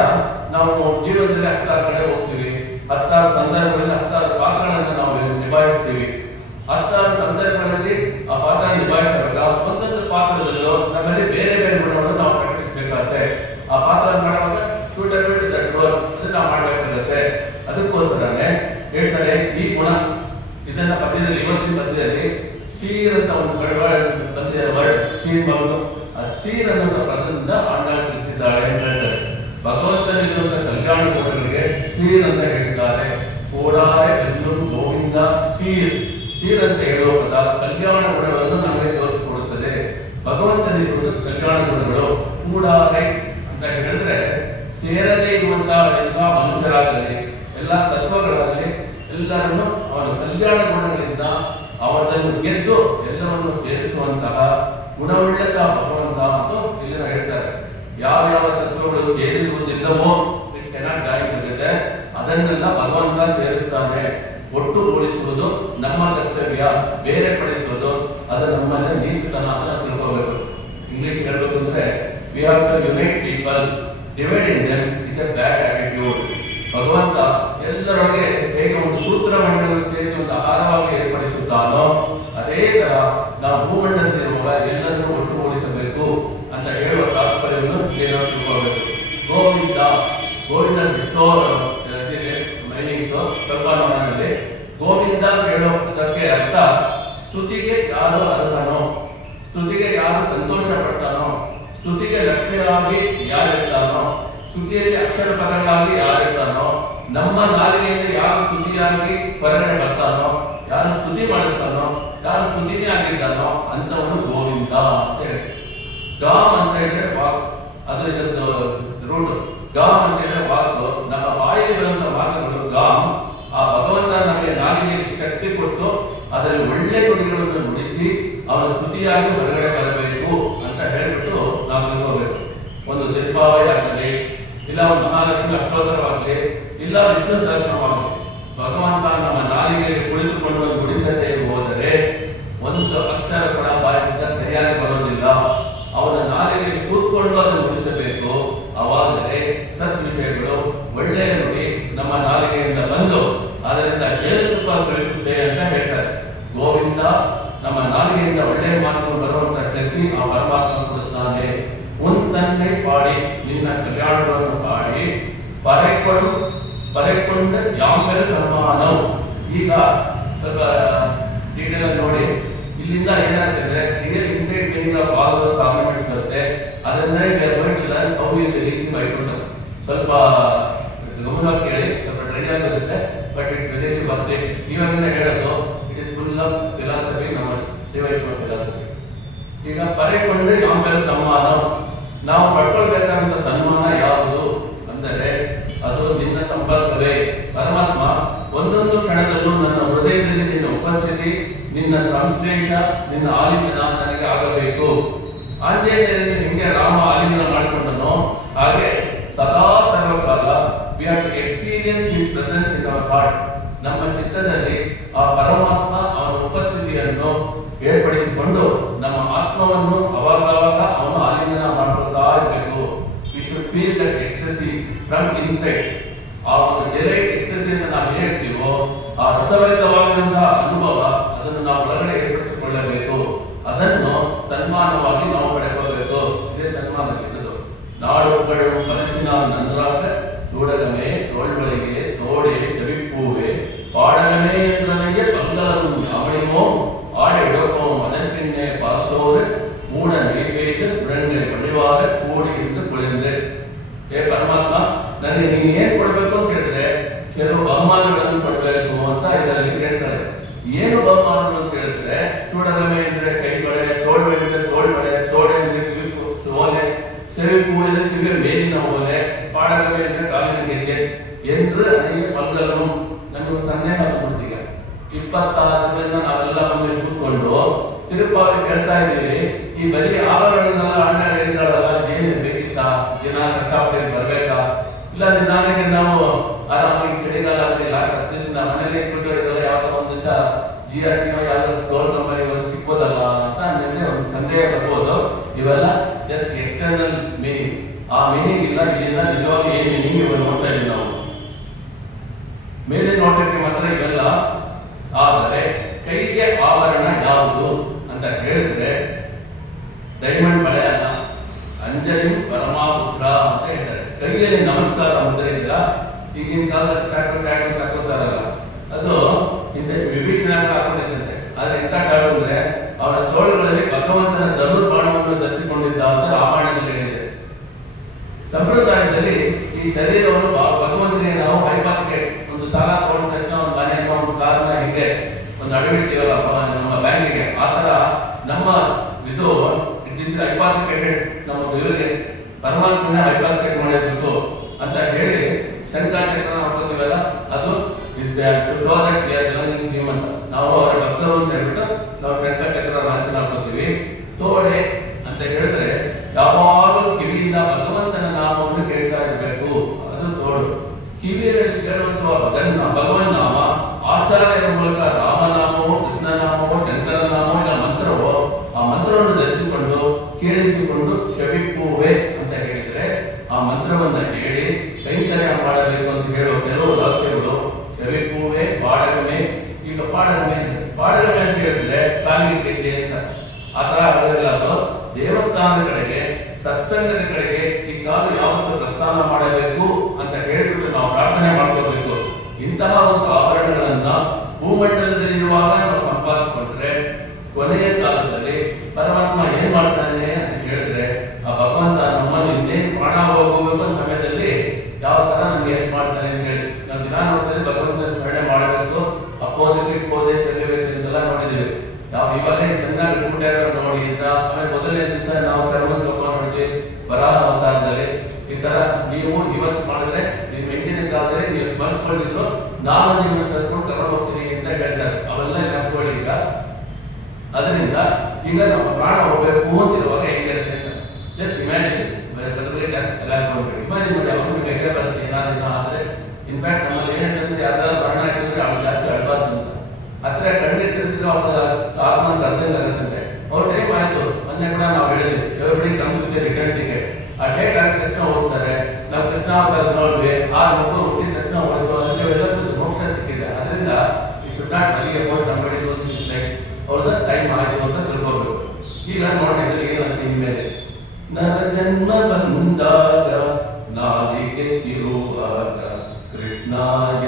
ನಾವು ಜೀವನದಲ್ಲಿ 16 ಕಡೆ ಹೋಗ್ತೀವಿ. 16 ಸಂದರ್ಭಗಳಲ್ಲಿ 16 ಪಾತ್ರಗಳನ್ನು ನಾವು ನಿಭಾಯಿಸ್ತೀವಿ. 16 ಸಂದರ್ಭಗಳಲ್ಲಿ ಆ ಪಾತ್ರ ನಿಭಾಯಿಸಬೇಕಾ ಒಂದೊಂದು ಪಾತ್ರದಲ್ಲೂ ನಮ್ಮಲ್ಲಿ ಬೇರೆ ಬೇರೆ ಗುಣಗಳನ್ನು ನಾವು ಪ್ರಕಟಿಸಬೇಕಾಗುತ್ತೆ. ಆ ಪಾತ್ರ ಮಾಡುವಾಗ ಸೂಟಬಿಲಿಟಿ ದಟ್ ರೋಲ್ ಅದನ್ನ ನಾವು ಮಾಡಬೇಕಾಗುತ್ತೆ. ಅದಕ್ಕೋಸ್ಕರನೇ ಹೇಳ್ತಾರೆ ಈ ಗುಣ ಇದನ್ನ ಪದ್ಯದಲ್ಲಿ ಇವತ್ತಿನ ಪದ್ಯದಲ್ಲಿ ಶೀರ್ ಅಂತ ಒಂದು ಪದ್ಯ ವರ್ಡ್ ಶೀರ್ ಬಂದು ಆ ಶೀರ್ ಅನ್ನೋ ಪದದಿಂದ ಆಂಡಾಳು ತಿಳಿಸಿದ್ದಾಳೆ ಅಂತ ಹೇಳ್ತಾರೆ. ಭಗವಂತನಿರುವಂತಹ ಕಲ್ಯಾಣ ಗುಣಗಳಿಗೆ ಶೀರ್ ಅಂತ ಹೇಳ್ತಾರೆ. ಕೋಡಾರೆ ಬೆಂದು ಗೋವಿಂದ ಶೀರ್ ಶೀರ್ ಅಂತ ಹೇಳುವ ಪದ ಕಲ್ಯಾಣ ಗುಣಗಳನ್ನು ನಮಗೆ ತೋರಿಸಿಕೊಡುತ್ತದೆ. ಭಗವಂತನಿರುವುದು ಕಲ್ಯಾಣ ಗುಣಗಳು. ಕೂಡಾರೆ ಅಂತ ಹೇಳಿದ್ರೆ ಸೇರದೇ ಇರುವಂತಹ ಎಲ್ಲ ಮನುಷ್ಯರಾಗಲಿ ಎಲ್ಲ ತತ್ವಗಳಾಗಲಿ ಎಲ್ಲರನ್ನು ಅವನ ಕಲ್ಯಾಣ ಗುಣಗಳಿಂದ ಅವರನ್ನು ಗೆದ್ದು ಎಲ್ಲವನ್ನು ಸೇರಿಸುವಂತಹ ಗುಣವುಳ್ಳಂತಹ ಭಗವಂತ ಅಂತ ಇಲ್ಲಿ ಹೇಳ್ತಾರೆ. ಯಾವ್ಯಾವ ತತ್ವಗಳು ಸೇರಿರುವುದಿಲ್ಲವೋ ಒಟ್ಟುಗೂಡಿಸುವುದು ನಮ್ಮ ಕರ್ತವ್ಯ, ಬೇರೆಪಡಿಸುವುದು ಅದು ನಮ್ಮಲ್ಲಿ ನೀಚತನ ಅಂತ ತಿಳ್ಕೋಬೇಕು. ಇಂಗ್ಲಿಷ್ ಹೇಳ್ಬೇಕು ಅಂದ್ರೆ we have to unite people, dividing them is a bad attitude. ಭಗವಂತ ಎಲ್ಲರೊಳಗೆ ಹೇಗೆ ಒಂದು ಸೂತ್ರಮಂಡಲವನ್ನು ಸೇರಿಸಿ ಒಂದು ಆಹಾರವಾಗಿ ಏರ್ಪಡಿಸುತ್ತಾನೋ ಅದೇ ತರ ನಾವು ಭೂಮಂಡಲದಲ್ಲಿರುವ ಎಲ್ಲರನ್ನೂ ಒಟ್ಟುಗೂಡಿಸಬೇಕು ಅಂತ ಹೇಳುವ ತಾತ್ಪರ್ಯವನ್ನು ನಾವು ತಿಳ್ಕೋಬೇಕು. ಗೋವಿಂದ ರಿಸ್ಟೋರ್ ಮೈನಿಂಗ್ಸ್ ಕಲ್ಪನಾದಲ್ಲಿ ಗೋವಿಂದ ಹೇಳೋದಕ್ಕೆ ಅರ್ಥ ಸ್ತುತಿಗೆ ಯಾರು ಅರ್ಹನೋ, ಸ್ತುತಿಗೆ ಯಾರು ಸಂತೋಷ ಪಡ್ತಾನೋ, ಸ್ತುತಿಗೆ ಲಕ್ಷ್ಯವಾಗಿ ಯಾರಿರ್ತಾನೋ, ಸ್ತುತಿಯಲ್ಲಿ ಅಕ್ಷರ ಪದಗಳಾಗಿ ಯಾರಿರ್ತಾನೋ, ನಮ್ಮ ನಾಲಿಗೆಯಿಂದ ಯಾರು ಸ್ತುತಿಯಾಗಿ ಹೊರಗಡೆ ಬರ್ತಾನೋ, ಯಾರು ಸ್ತುತಿ ಮಾಡಿಸ್ತಾನೋ, ಯಾರು ಸ್ತುತಿನೇ ಆಗಿದ್ದಾನೋ ಅಂತವನು ಗೋವಿಂದ ಅಂತ ಹೇಳಿ. ಗಾಮ್ ಅಂತ ಹೇಳಿದ್ರೆ ವಾಕ್, ಅದು ಇದೊಂದು ರೂಟ್. ಗಾಮ್ ಅಂತ ಹೇಳಿದ್ರೆ ವಾಕ್, ನಮ್ಮ ಬಾಯಿಗೆ ಬರುವಂತ ಮಾತುಗಳು ಗಾಮ್. ಆ ಭಗವಂತ ನಮಗೆ ನಾಲಿಗೆಗೆ ಶಕ್ತಿ ಕೊಟ್ಟು ಅದರಲ್ಲಿ ಒಳ್ಳೆ ನುಡಿಗಳನ್ನು ನುಡಿಸಿ ಅವನ ಸ್ತುತಿಯಾಗಿ ಹೊರಗಡೆ ಬರಬೇಕು ಅಂತ ಹೇಳ್ಬಿಟ್ಟು ನಾವು ತಿಳ್ಕೋಬೇಕು. ಒಂದು ದೀಪಾವಳಿ ಆಗಲಿ, ಇಲ್ಲ ಒಂದು ಮಹಾಲಕ್ಷ್ಮಿ ಅಷ್ಟೋತ್ತರವಾಗಲಿ, ಇಲ್ಲ ವಿಷ್ಣು ಸಹಸ್ರವಾಗಲಿ, ಭಗವಂತ ನಮ್ಮ ನಾಲಿಗೆಯಲ್ಲಿ ಕುಳಿತುಕೊಂಡು ನುಡಿಸದೆ ಹೋದರೆ ಒಂದು ಅಕ್ಷರ ಕೂಡ ಬಾಯಿಂದ ಸರಿಯಾಗಿ ಬರೋದಿಲ್ಲ. ಅವನ ನಾಲಿಗೆಯಲ್ಲಿ ಕೂತ್ಕೊಂಡು ಅದನ್ನು ನುಡಿಸಬೇಕು. ಅವಾಗಲೇ ಸದ್ವಿಷಯಗಳು ಒಳ್ಳೆಯ ನುಡಿ ನಮ್ಮ ನಾಲಿಗೆಯಿಂದ ಬಂದು ಅದರಿಂದ ಏನು ತುಪ್ಪ ಕಳಿಸುತ್ತೆ ಅಂತ ಹೇಳ್ತಾರೆ. ಗೋವಿಂದ ನಮ್ಮ ನಾಲಿಗೆಯಿಂದ ಒಳ್ಳೆಯ ಮಾತು ಬರುವಂತ ಶಕ್ತಿ ಆ ಪರಮಾತ್ಮ ಕೊಡುತ್ತಾನೆ. ಉಂತನ್ನೇ ಪಾಡಿ ನಿನ್ನ ಕಲ್ಯಾಣಗಳನ್ನು ಪಾಡಿ ಪರೆಕೊಂಡು ಯಾಮೆಲ್ಲ ಸನ್ಮಾನ. ಈಗ ಸ್ವಲ್ಪ ಡೀಟೇಲ್ ನೋಡಿ, ಇಲ್ಲಿಂದ ಏನಾಗ್ತದೆ, real inside meaning of all those arguments ಬರುತ್ತೆ. ಅದನ್ನೇ how will reaching my total. ಸ್ವಲ್ಪ ಗಮನ ಕೇಳಿ, ಸ್ವಲ್ಪ ಟ್ರೈ ಆಗಿರುತ್ತೆ, ಬಟ್ ಇಟ್ ವೆರಿ ಬರ್ತದೆ. ಇವಾಗಿಂದ ಹೇಳೋದು it is full of philosophy, ನಮ್ಮ ಶಿವೈಷ್ಣವ ಫಿಲಾಸಫಿ. ಈಗ ಪರೆಕೊಂಡು ಯಾಮೆಲ್ಲ ಸನ್ಮಾನ, ನಾವು ಪಡ್ಕೊಳ್ಬೇಕಾದಂತ ಸನ್ಮಾನ ಯಾವುದು ಅಂದರೆ ಅದು ನಿನ್ನ ಸಂಪರ್ಕವೇ. ಪರಮಾತ್ಮ ಒಂದೊಂದು ಕ್ಷಣದಲ್ಲೂ ನನ್ನ ಹೃದಯದಲ್ಲಿ ನಿನ್ನ ಉಪಸ್ಥಿತಿ, ನಿನ್ನ ಸಂಶ್ಲೇಷ, ನಿನ್ನ ಆಲಿಂಗನ ನನಗೆ ಆಗಬೇಕು. ಆಂಜನೇಯರಲ್ಲಿ ನಿಮಗೆ ರಾಮ ಆಲಿಂಗನ ಮಾಡಿಕೊಂಡನೋ ಹಾಗೆ ಸದಾ ಸರ್ವಕಾಲ we have to experience his presence in our heart. ನಮ್ಮ ಚಿತ್ತದಲ್ಲಿ ಆ ಪರಮಾತ್ಮ ಅವನ ಉಪಸ್ಥಿತಿಯನ್ನು ಏರ್ಪಡಿಸಿಕೊಂಡು ನಮ್ಮ ಆತ್ಮವನ್ನು ಅವಾಗವಾಗ ಅವನು ಆಲಿಂಗನ ಮಾಡಿಕೊಳ್ತಾ ಇರಬೇಕು. We should feel that ecstasy from inside. ಆ ಒಂದು ಡೈರೆಕ್ಟ್ ಎಕ್ಸ್ಟಸಿ ಅಂತ ನಾವು ಹೇಳ್ತೀವೋ ಆ ರಸಭರಿತವಾಗಿರುವಂತಹ ಅನುಭವ ಅದನ್ನು ನಾವು ಒಳಗಡೆ ಏರ್ಪಡಿಸಿಕೊಳ್ಳಬೇಕು. ಅದನ್ನು ಸನ್ಮಾನವಾಗಿ ನಾವು ಪಡೆಯಬೇಕು. ಇದೇ ಸನ್ಮಾನಕ್ಕಿರುವುದು. ನಾಡುಗಳು ಮನಸ್ಸಿನ ನಂದರಾಗ ಚೂಡಗಮೆ ತೋಳ್ಬಳಿಗೆ ತೋಡೆ ಸವಿಪ್ಪೂವೆ ಪಾಡಗಮೆ ನನಗೆ ಬಂಗಾರು ಯಾವಣಿಮೋ ಆಡೆಡೋ ಮನಸ್ಸಿನ್ನೆ ಪಾಸೋರೆ ಮೂಡ ನೈವೇದ್ಯ ಪುರಂಗೆ ಪಡಿವಾರ ಕೂಡಿ ಎಂದು ಕುಳಿಂದೆ. ಹೇ ಪರಮಾತ್ಮ, ನನಗೆ ನೀನು ಏನ್ ಕೊಡ್ಬೇಕು ಅಂತ ಹೇಳಿದ್ರೆ ಕೆಲವು ಬಹುಮಾನಗಳನ್ನು ಕೊಡ್ಬೇಕು ಅಂತ ಇದರಲ್ಲಿ ಹೇಳ್ತಾರೆ. ಏನು ಬಹುಮಾನಗಳು ಅಂತ ಹೇಳಿದ್ರೆ ಚೂಡಗಮೆ ಅಂದ್ರೆ ಕೈಬಳೆ, ತೋಳ್ಬಳೆ ಅಂದ್ರೆ ತೋಳ್ಬಳೆ, ತೋಡೆ ಅಂದ್ರೆ ಓಲೆ, ಸೆವಿಪು ಅಂದ್ರೆ ಕಿವಿಯ ಮೇಲಿನ ಓಲೆ, ಪಾಡಗಮೆ ಅಂದ್ರೆ ಕಾಲಿನ ಗೆಜ್ಜೆ ಎಂದು ನನಗೆ ಮಂಗಲನು. ನಮಗೆ ತಂದೆ ಮಾಡ್ಕೊಡ್ತೀಗ 26 ನಾವೆಲ್ಲ ಬಂದು ಕೂತ್ಕೊಂಡು ತಿರುಪಾವಿ ಕೇಳ್ತಾ ಇದ್ದೀವಿ. ಈ ಬರೀ ಆಭರಣಗಳನ್ನೆಲ್ಲ ಅಣ್ಣ ಹೇಳಿದಾಳಲ್ಲ, ಏನೇನು ಬೇಕಿತ್ತಾ, ದಿನ ಕಷ್ಟಪಟ್ಟು ಬರ್ಬೇಕಾ, ಇಲ್ಲ ದಿನಾಲಿಗೆ ನಾವು ಆರಾಮಾಗಿ ಚಳಿಗಾಲ ಆಗಲಿ ಲಾಸ್ಟ್ 10 ದಿವಸ ಮನೇಲಿ ಇಟ್ಬಿಟ್ಟು ಇದೆಲ್ಲ ಯಾವ್ದೋ ಒಂದು ದಿವಸ GRT ಯಾವ್ದೋ ಟೋಲ್ ನಂಬರ್ ಇವಾಗ ಸಿಕ್ಕೋದಲ್ಲ ಅಂತ ನಿನ್ನೆ ಒಂದು ಸಂದೇಹ ಬರ್ಬೋದು. ಇವೆಲ್ಲ ಜಸ್ಟ್ ಎಕ್ಸ್ಟರ್ನಲ್ ಮೀನಿಂಗ್. ಆ ಮೀನಿಂಗ್ ಇಲ್ಲ. ಇಲ್ಲಿಂದ ನಿಜವಾಗಿ ಏನ್ ಮೀನಿಂಗ್ ಇವಾಗ ನೋಡ್ತಾ ಇದ್ದೀವಿ ನಾವು. ಮೇಲೆ ನೋಡ್ತಿರ್ತೀವಿ ಮಾತ್ರ ಇವೆಲ್ಲ. ಆದರೆ ಕೈಗೆ ಆಭರಣ ಯಾವುದು ಅಂತ ಹೇಳಿದ್ರೆ ಡೈಮಂಡ್ ಬಳೆ ಅಲ್ಲ, ಅಂಜಲಿ ಪರಮಾಪುತ್ರ ಅಂತ ಹೇಳ್ತಾರೆ. ಕೈಯಲ್ಲಿ ನಮಸ್ಕಾರ ಮುದ್ರೆಯಿಂದ ಈಗಿನ ಕಾಲದಲ್ಲಿ ಟ್ಯಾಟು ಹಾಕೋತಾರಲ್ಲ, ಅದು ಹಿಂದೆ ವಿಭೀಷಣ ಹಾಕೊಂಡಿದ್ದಂತೆ. ಆದ್ರೆ ಎಂತ ಟ್ಯಾಟು ಅಂದ್ರೆ ಅವರ ತೋಳುಗಳಲ್ಲಿ ಭಗವಂತನ ಧನುರ್ಬಾಣವನ್ನು ಧರಿಸಿಕೊಂಡಿದ್ದ ಅಂತ ರಾಮಾಯಣದಲ್ಲಿ ಹೇಳಿದೆ. ಸಂಪ್ರದಾಯದಲ್ಲಿ ಈ ಶರೀರವನ್ನು ಭಗವಂತನಿಗೆ ನಾವು ಹೈಪಾಸಿಕೇಟ್, ಒಂದು ಸಾಲ ತಗೊಂಡ ತಕ್ಷಣ ಒಂದು ಮನೆಯನ್ನು ಒಂದು ಕಾರನ್ನ ಹಿಂಗೆ ಒಂದು ಅಡವಿಡ್ತೀವಲ್ಲ ನಮ್ಮ ಬ್ಯಾಂಕಿಗೆ, ಆ ತರ ನಮ್ಮ ಇದು ಇಟ್ ಇಸ್ ಹೈಪಾಸಿಕೇಟೆಡ್. ನಮ್ಮ ಇವರಿಗೆ ಪರಮಾತ್ಮನ ಹೈಪಾಸಿಕೇಟ್ ಮಾಡಬೇಕು ಅಂತ ಹೇಳಿ ಶಂಕರಾಚಾರ್ಯನ ಹಾಕೋತೀವಲ್ಲ, ಅದು ನಾವು ಅವರ ಭಕ್ತರು ಅಂತ ಹೇಳ್ಬಿಟ್ಟು ನಾವು ಶಂಕರಾಚಾರ್ಯರ ರಾಜ್ಯ ಹಾಕೋತೀವಿ. ತೋಡೆ ಅಂತ ಹೇಳಿದ್ರೆ ಯಾವಾಗಲೂ ಕಿವಿಯಿಂದ ಭಗವಂತನ ನಾಮವನ್ನು ಕೇಳ್ತಾ ಇರಬೇಕು, ಅದು ತೋಡು. ಕಿವಿಯಲ್ಲಿ ಕೇಳುವಂತಹ ಭಗವನ್ ನಾಮ ಆಚಾರ್ಯರ ಕೇಳಿ ಕೈಂಕರ್ಯ ಮಾಡಬೇಕು ಅಂತ ಹೇಳುವ ಕೆಲವು ರಹಸ್ಯಗಳು ಶವಿಪೂವೆ ಪಾಡಗಮೆ. ಈಗ ಪಾಡಗಮೆ ಅಂತ ಹೇಳಿದ್ರೆ ಕಾಂಗಿಕೆ ಅಂತ ಆ ತರ ಅದೆಲ್ಲ ಅದು ದೇವಸ್ಥಾನದ ಕಡೆಗೆ ಸತ್ಸಂಗದ ಕಡೆಗೆ ಈ ಕಾಲ ಯಾವತ್ತು ಪ್ರಸ್ಥಾನ ಮಾಡಬೇಕು ಅಂತ ಹೇಳಿಬಿಟ್ಟು ನಾವು ಪ್ರಾರ್ಥನೆ ಮಾಡ್ಕೋಬೇಕು. ಇಂತಹ ಒಂದು ಆಭರಣಗಳನ್ನ ಭೂಮಂಡಲದಲ್ಲಿರುವಾಗ ನಾವು ಸಂಪಾದಿಸಿಕೊಂಡ್ರೆ ಕೊನೆಯ ಕಾಲದಲ್ಲಿ ಪರಮಾತ್ಮ ಏನ್ ಮಾಡ್ತಾನೆ ಅಂತ ಹೇಳಿದ್ರೆ ಆ ಭಗವಂತ ನಮ್ಮನ್ನು ಇನ್ನೇನು ಪ್ರಾಣ ಹೋಗಬೇಕು ಅಂತ ಸಮಯದಲ್ಲಿ ಯಾವ ತರ ನಮ್ಗೆ ಏನ್ ಮಾಡ್ತಾನೆ ಅಂತ ಹೇಳಿ ನಾವು ದಿನ ನೋಡಿದ್ರೆ ಭಗವಂತನ ಸ್ಮರಣೆ ಮಾಡಬೇಕು, ಅಪ್ಪೋದಕ್ಕೆ ಇಪ್ಪೋದೆ ಸೆಲ್ಲಬೇಕು ಅಂತೆಲ್ಲ ನೋಡಿದ್ದೀವಿ. ನಾವು ಇವಾಗಲೇ ಚೆನ್ನಾಗಿ ಕೂಟ್ಯಾಗ ನೋಡಿ ಅಂತ ಆಮೇಲೆ ಮೊದಲನೇ ದಿವಸ ನಾವು ಕರ್ಮ ಲೋಕ ನೋಡಿದ್ವಿ ವರಾಹ ಅವತಾರದಲ್ಲಿ. ಈ ತರ ನೀವು ಇವತ್ತು ಮಾಡಿದ್ರೆ ನೀವು ಹಿಂದಿನ ಕಾಲದಲ್ಲಿ ನೀವು ಸ್ಮರಿಸ್ಕೊಂಡಿದ್ರು ನಾನು ನಿಮ್ಮನ್ನು ಕರ್ಕೊಂಡು ಕರ್ಕೊಂಡು ಹೋಗ್ತೀನಿ ಅಂತ ಹೇಳ್ತಾರೆ. ಅವೆಲ್ಲ ನೆನಪುಗಳು ಈಗ. ಅದರಿಂದ ಈಗ ನಮ್ಮ ಪ್ರಾಣ ಹೋಗ್ಬೇಕು ಅಂತಿರುವಾಗ ಹೆಂಗಿರುತ್ತೆ ಅಂತ ಜಸ್ಟ್ ಇಮ್ಯಾಜಿನ್ ಇಮ್ಯಾಜಿನ್ ಮಾಡಿ ಅವ್ರಿಗೆ ಹೆಂಗೆ ಬರುತ್ತೆ ಏನಾದ್ರು ಆದ್ರೆ. ಇನ್ಫ್ಯಾಕ್ಟ್ ನಮ್ಮಲ್ಲಿ ಏನಂತಂದ್ರೆ ಯಾವ್ದಾದ್ರು ಪ್ರಾಣ ಇಟ್ಟಿದ್ರೆ ಅವ್ರು ಜಾಸ್ತಿ ಅಳ್ಬಾರ್ದು ಅಂತ ಹತ್ರ ಖಂಡಿತಿರ್ತಿದ್ರು ಅವ್ರ ಆತ್ಮ ಅರ್ಥ ಆಗುತ್ತಂತೆ. ಅವ್ರ ಟೈಮ್ ಆಯ್ತು ಮೊನ್ನೆ ಕೂಡ ನಾವು ಹೇಳಿದ್ವಿ everybody comes with return ticket. ಆ ಡೇಟ್ ಆದ ತಕ್ಷಣ ಹೋಗ್ತಾರೆ. ನಾವು ಕೃಷ್ಣ ಅವತಾರ ನೋಡ್ವಿ ಆ ಮಗು ಹುಟ್ಟಿದ ತಕ್ಷಣ ಹೋಯ್ತು ಅದಕ್ಕೆ ಎಲ್ಲರಿಗೂ ಮೋಕ್ಷ ಸಿಕ್ಕಿದೆ. ಅದರಿಂದ ಈ ಶುಡ್ ನಾಟ್ ಮನೆಗೆ ಹೋಗಿ ನಂಬಡಿ ಅವ್ರದ ಟೈಮ್ ಆಯ್ತು ಅಂತ ತಿಳ್ಕೋಬೇಕು. ಈಗ ನೋಡಿದ್ರೆ ಏನಂತ ಇನ್ಮೇಲೆ ನರ ಜನ್ಮ ಬಂದಾಗ ನಾಲಿಗೆ ಇರುವಾಗ ಕೃಷ್ಣ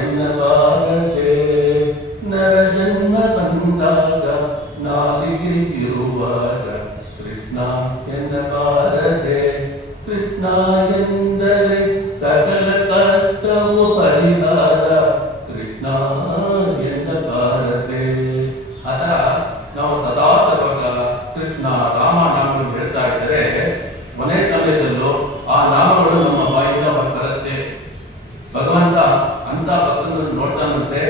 ಎನ್ನಬಾರದೆ. ನರ ಜನ್ಮ ಬಂದಾಗ ನಾಲಿಗೆ ಇರುವಾಗ ಕೃಷ್ಣ ಎನ್ನಬಾರದೆ. ಕೃಷ್ಣ ಎಂದರೆ ಸಕಲ ಕಷ್ಟವು ಪರಿಹಾರ ಕೃಷ್ಣ ಎನ್ನಬಾರದೆ. ಅದರ ನಾವು ಸದಾ ಸರ್ವಕಾಲ ಕೃಷ್ಣ ರಾಮ ನಾಮಗಳು ಹೇಳ್ತಾ ಇದ್ದರೆ ಮನೆ ಸಮಯದಲ್ಲೂ ಆ ನಾಮಗಳು ನಮ್ಮ ಬಾಯಿಂದ ಬರುತ್ತೆ. ಭಗವಂತ ಅಂತ ಭಕ್ತರನ್ನು ನೋಡ್ತಾನಂತೆ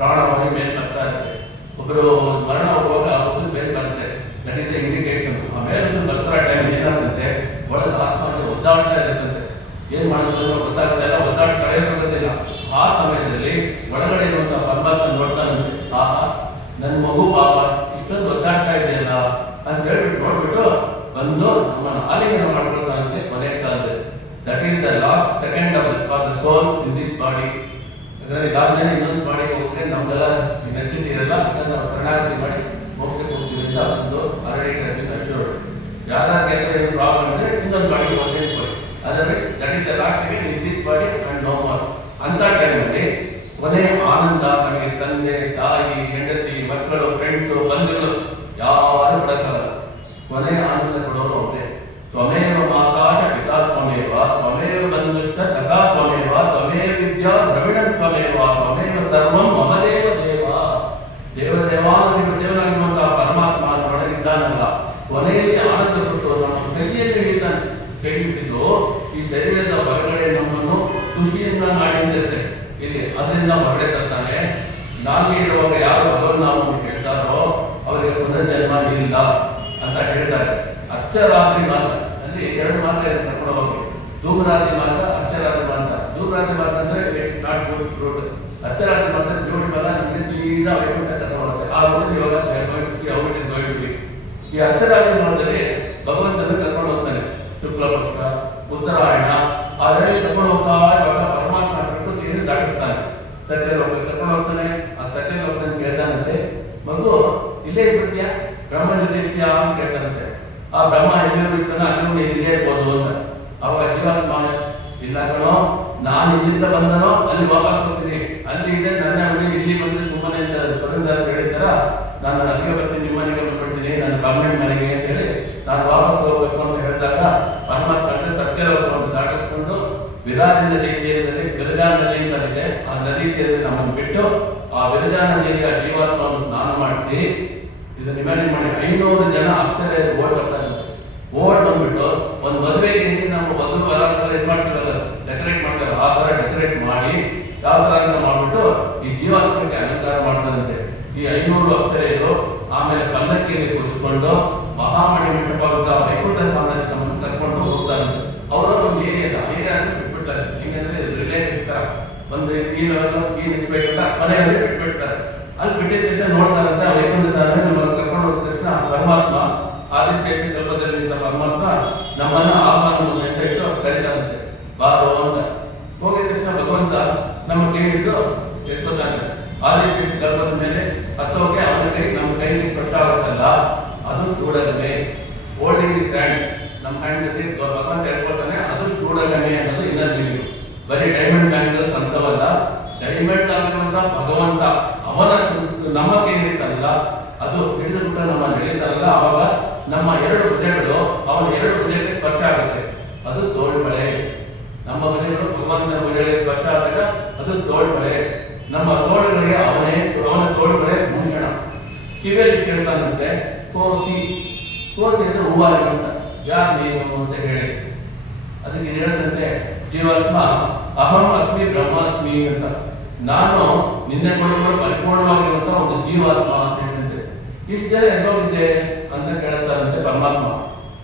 ಪ್ರಾಣವಾಗಿ ಮೇಲೆ ಬರ್ತಾ ಇರುತ್ತೆ. ಒಬ್ಬರು ಮರಣ ಹೋಗುವಾಗ ಉಸಿರು ಮೇಲೆ ಬರುತ್ತೆ. That is the indication. ಆ ಮೇಲೆ ಉಸಿರು ಬರ್ತಾರ ಟೈಮ್ ಏನಾಗುತ್ತೆ ಒಳಗೆ ಆತ್ಮಕ್ಕೆ ಒದ್ದಾಡ್ತಾ ಇರುತ್ತಂತೆ. ಏನ್ ಮಾಡೋದು ಗೊತ್ತಾಗ್ತಾ ಇಲ್ಲ, ಒದ್ದಾಟ ಕಳೆಯೋದಿಲ್ಲ. ಆ ಸಮಯದಲ್ಲಿ ಒಳಗಡೆ ಇರುವಂತಹ ಪರಮಾತ್ಮ ನೋಡ್ತಾನಂತೆ, ಆಹಾ ನನ್ನ ಮಗು ಪಾಪ ಇಷ್ಟೊಂದು ಒದ್ದಾಡ್ತಾ ಇದೆಯಲ್ಲ ಅಂತ ಹೇಳ್ಬಿಟ್ಟು ನೋಡ್ಬಿಟ್ಟು ಬಂದು ನಮ್ಮನ್ನು ಆಲಿಂಗನ ಮಾಡ್ಕೊಳ್ತಾನಂತೆ ಕೊನೆಯ ಕಾಲದಲ್ಲಿ. That is the last second of the soul in this body. ಯಾಕಂದ್ರೆ ಇದಾದ್ಮೇಲೆ ಇನ್ನೊಂದು ಬಾಡಿಗೆ ಹೋಗ್ತೇನೆ ನಮ್ಗೆಲ್ಲ ನೆಸಿಟಿ ಇರಲ್ಲ. ಯಾಕಂದ್ರೆ ನಾವು ಶರಣಾಗತಿ ಮಾಡಿ ಮೋಕ್ಷಕ್ಕೆ ಹೋಗ್ತೀವಿ ಅಂತ ಒಂದು ಅರಳಿಗೆ ಅಶ್ಯೂರ್ಡ್. ಯಾರು ಪ್ರಾಬ್ಲಮ್ ಅಂದ್ರೆ ಇನ್ನೊಂದು ಬಾಡಿಗೆ ಹೋಗ್ತೇನೆ ಕೊಡಿ. Otherwise that is the last second in this body and no more. ಅಂತ ಟೈಮಲ್ಲಿ ಕೊನೆಯ ಆನಂದ ನಮಗೆ ತಂದೆ ತಾಯಿ ಹೆಂಡತಿ ಮಕ್ಕಳು ಫ್ರೆಂಡ್ಸು ಬಂಧುಗಳು ಯಾರು ಕೊಡಕ್ಕಾಗಲ್ಲ. ಕೊನೆಯ ಆನಂದ ಕೊಡೋರು ಒಬ್ಬೇ. ತ್ವಮೇವ ಮಾತಾ ಚ ಪಿತಾ ತ್ವಮೇವ ತ್ವಮೇವ ಬಂಧುಶ್ಚ ಸಖಾ ತ್ವಮೇವ ತ್ವಮೇವ ವಿದ್ಯಾ ದ್ರವಿಣಂ ತ್ವಮೇವ ತ್ವಮೇವ ಸರ್ವಂ ಮಮ ದೇವ ದೇವ. ದೇವನಾಗಿರುವಂತಹ ಪರಮಾತ್ಮ ಒಳಗಿದ್ದಾನಲ್ಲ ಕೊನೆಯಲ್ಲಿ ಆನಂದ ಕೊಟ್ಟು ನಮ್ಮ ಕೈಯಲ್ಲಿ ಹಿಡಿತಾನೆ. ಕೈ ಹಿಡಿದು ಈ ಶರೀರದ ಹೊರಗಡೆ ನಮ್ಮನ್ನು ಖುಷಿಯನ್ನ ಮಾಡಿರುತ್ತೆ ಇಲ್ಲಿ. ಅದರಿಂದ ಹೊರಗಡೆ ತರ್ತಾನೆ. ನಾಲ್ಗೆ ಇರುವಾಗ ಯಾರು ಭಗವನ್ನಾಮವನ್ನು ಹೇಳ್ತಾರೋ ಅವರಿಗೆ ಪುನರ್ಜನ್ಮ ಇಲ್ಲ ಅಂತ ಹೇಳ್ತಾರೆ. ಅರ್ಚರಾತ್ರಿ ಮಾತ್ರ ಅಲ್ಲಿ ಎರಡು ಮಾತ್ರ ಕರ್ಕೊಂಡು ಹೋಗಿ. ಧೂಮರಾತ್ರಿ ಮಾತ್ರ ಅರ್ಚರಾತ್ರಿ ಮಾತ್ರ. ಧೂಮರಾತ್ರಿ ಮಾತ್ರ ಅಂದ್ರೆ ನಾಟ್ ಗುಡ್ ಫ್ರೂಟ್. ಅರ್ಚರಾತ್ರಿ ಮಾತ್ರ ಜೋಡಿ ಬಲ ನಮಗೆ ಸೀದಾ ವೈಕುಂಠ ಕರ್ಕೊಂಡು ಆ ರೋಡ್ ಇವಾಗ ಹೋಗ್ಬಿಟ್ಟು ಈ ಅರ್ಚರಾತ್ರಿ ಮಾತ್ರದಲ್ಲಿ ಭಗವಂತನ ಕರ್ಕೊಂಡು ಹೋಗ್ತಾನೆ. ಶುಕ್ಲ ಪಕ್ಷ ಉತ್ತರಾಯಣ ಅದರಲ್ಲಿ ಕರ್ಕೊಂಡು ಹೋಗ್ತಾ ಇವಾಗ ಪರಮಾತ್ಮ ಪ್ರಕೃತಿಯನ್ನು ದಾಟಿಸ್ತಾನೆ. ಸತ್ಯಲೋಕ ಕರ್ಕೊಂಡು ಹೋಗ್ತಾನೆ. ಆ ಸತ್ಯಲೋಕನ ಕೇಳ್ತಾನಂತೆ, ಮಗು ಇಲ್ಲೇ ಇರ್ಬಿಡ್ತೀಯಾ ಬ್ರಹ್ಮನಿರ್ತೀಯಾ ಅಂತ ಕೇಳ್ತಾನಂತೆ. ಆ ಬ್ರಹ್ಮ ಎಲ್ಲಿ ಬಿಡ್ತಾನೆ ಅಲ್ಲಿ ನೀನು ಇಲ್ಲೇ ಇರ್ಬೋದು ಅಂತ. ಅವಾಗ ಜೀವಾತ್ಮ ಇಲ್ಲ ಕಣೋ, ನಾನು ಇಲ್ಲಿಂದ ಬಂದನೋ ಅಲ್ಲಿ ವಾಪಸ್ ಹೋಗ್ತೀನಿ, ಅಲ್ಲಿ ಇದೆ ನನ್ನ ಮನೆ, ಇಲ್ಲಿ ಬಂದು ಸುಮ್ಮನೆ ಅಂತ ಪುರಂದರ ಹೇಳಿದಾರ ನಾನು ಅಲ್ಲಿಗೆ ಬರ್ತೀನಿ, ನಿಮ್ಮ ಮನೆಗೆ ಬಂದ್ಬಿಡ್ತೀನಿ, ನನ್ನ ಬ್ರಾಹ್ಮಣ ಮನೆಗೆ ಅಂತ ಹೇಳಿ ನಾನು ವಾಪಸ್ ಹೋಗ್ಬೇಕು ಅಂತ ಹೇಳಿದಾಗ ಪರಮಾತ್ಮ ಸತ್ಯಲೋಕವನ್ನು ದಾಟಿಸ್ಕೊಂಡು ವಿರಾಜ ನದಿ ತೀರದಲ್ಲಿ ವಿರಜಾ ನದಿ ಅಂತಲಿದೆ. ಆ ನದಿ ತೀರದಲ್ಲಿ ನಮ್ಮನ್ನು ಬಿಟ್ಟು ಆ ವಿರಜಾ ನದಿಯ ಜೀವಾತ್ಮವನ್ನು ಸ್ನಾನ ಮಾಡಿಸಿ ಇದನ್ನ ಇಮ್ಯಾಜಿನ್ ಮಾಡಿ 500 ಜನ ಅಕ್ಷರ ಓಟ್ ಬರ್ತಾರೆ. ಓಟ್ ಬಂದ್ಬಿಟ್ಟು ಒಂದು ಮದುವೆಗೆ ನಮ್ಮ ಮೊದಲು ಬರಾದ್ರೆ ಇದು ಮಾಡ್ತೀವಲ್ಲ ಡೆಕೋರೇಟ್ ಮಾಡ್ತಾರೆ, ಆ ತರ ಡೆಕೋರೇಟ್ ಮಾಡಿ ಯಾವ ತರ ಮಾಡ್ಬಿಟ್ಟು ಈ ಜೀವಾತ್ಮಕ್ಕೆ ಅಲಂಕಾರ ಮಾಡ್ತಾರಂತೆ. ಈ 500 ಅಕ್ಷರೆಯರು ಆಮೇಲೆ ಪಲ್ಲಕ್ಕಿಯಲ್ಲಿ ಕೂರಿಸ್ಕೊಂಡು ಮಹಾಮಣಿ ಮಂಟಪ ವೈಕುಂಠ ಸಾಮ್ರಾಜ್ಯ ನಮ್ಮನ್ನು ಕರ್ಕೊಂಡು ಹೋಗ್ತಾರಂತೆ. ಅವರೊಂದು ಒಂದು ಏರಿಯಾ ಬಿಟ್ಬಿಡ್ತಾರೆ. ಹಿಂಗಂದ್ರೆ ರಿಲೇಟಿವ್ಸ್ ತರ ಒಂದು ಈ ಇನ್ಸ್ಪೆಕ್ಟರ್ ಮನೆಯಲ್ಲಿ ಬಿಟ್ಬಿಡ್ತಾರೆ. ಅಲ್ಲಿ ಬಿಟ್ಟಿದ ತಕ್ಷಣ ನೋಡ್ತಾರಂತೆ ವೈಕುಂಠ ಸಾಮ್ರಾಜ್ಯ ನಮ್ಮನ್ನು ಕರ್ಕೊಂಡು ಹೋದ ತಕ್ಷಣ ಪರಮಾತ್ಮ ಆದಿಶೇಷ ಕಲ್ಪದಲ್ಲಿ ಪರಮಾತ್ಮ ನಮ್ಮನ್ನ ಆಹ್ವಾನ ಅಂತ ಇಟ್ಟು ಕರೀತಾರಂತೆ. ಬಾರೋ ಅಂತ. ಹೋಗಿದ ತಕ್ಷಣ ಭಗವಂತ ನಮ್ಮ ಕೈ ಹಿಡಿದು ಎತ್ಕೊತಾನೆ. ಆದಿಶಕ್ತಿ ಗರ್ಭದ ಮೇಲೆ ಹತ್ತೋಕೆ ಅವನ ಕೈ ನಮ್ಮ ಕೈಗೆ ಸ್ಪರ್ಶ ಆಗುತ್ತಲ್ಲ, ಅದು ಸ್ಥೂಲಗಮೆ. ಹೋಲ್ಡಿಂಗ್ ಇಸ್ ಹ್ಯಾಂಡ್, ನಮ್ಮ ಹ್ಯಾಂಡ್ ಜೊತೆ ಭಗವಂತ ಎತ್ಕೊತಾನೆ, ಅದು ಸ್ಥೂಲಗಮೆ ಅನ್ನೋದು ಇನ್ನರ್ ಮೀನಿಂಗ್. ಬರೀ ಡೈಮಂಡ್ ಬ್ಯಾಂಗಲ್ಸ್ ಅಂತವಲ್ಲ, ಡೈಮಂಡ್ ಆಗಿರುವಂತ ಭಗವಂತ ಅವನ ನಮ್ಮ ಕೈ ಹಿಡಿತಾರಲ್ಲ, ಅದು ಹಿಡಿದು ಬಿಟ್ಟು ನಮ್ಮ ನಡೆಯುತ್ತಾರಲ್ಲ, ಅವಾಗ ನಮ್ಮ ಎರಡು ಭುಜಗಳು ಅವನ ಎರಡು ಭುಜಕ್ಕೆ ಸ್ಪರ್ಶ ಆಗುತ್ತೆ, ಅದು ತೋಳ್ಬಳೆ. ನಮ್ಮ ಭುಜಗಳು ಭಗವಂತನ ಭುಜಗಳಿಗೆ ಸ್ಪರ್ಶ ಆದಾಗ ಅದು ತೋಳ್ಬಳೆ. ನಮ್ಮ ತೋಳುಗಳಿಗೆ ಅವನ ತೋಳ್ಬಳೆ ಭೂಷಣ. ಕಿವಿಯಲ್ಲಿ ಕೇಳ್ತಾನಂತೆ, ಕೋಸಿ ಕೋಸಿ ಅಂದ್ರೆ ಹೂವಾಗಿ ಅಂತ, ಯಾರು ನೀನು ಅಂತ ಹೇಳಿ. ಅದಕ್ಕೆ ಹೇಳದಂತೆ ಜೀವಾತ್ಮ ಅಹಂ ಅಸ್ಮಿ ಬ್ರಹ್ಮಾಸ್ಮಿ ಅಂತ, ನಾನು ನಿನ್ನೆ ಕೊಡುವ ಪರಿಪೂರ್ಣವಾಗಿರುವಂತಹ ಒಂದು ಜೀವಾತ್ಮ ಅಂತ ಹೇಳಿದಂತೆ. ಇಷ್ಟು ಜನ ಎಲ್ಲೋಗಿದ್ದೆ ಅಂತ ಕೇಳ್ತಾರಂತೆ ಪರಮಾತ್ಮ.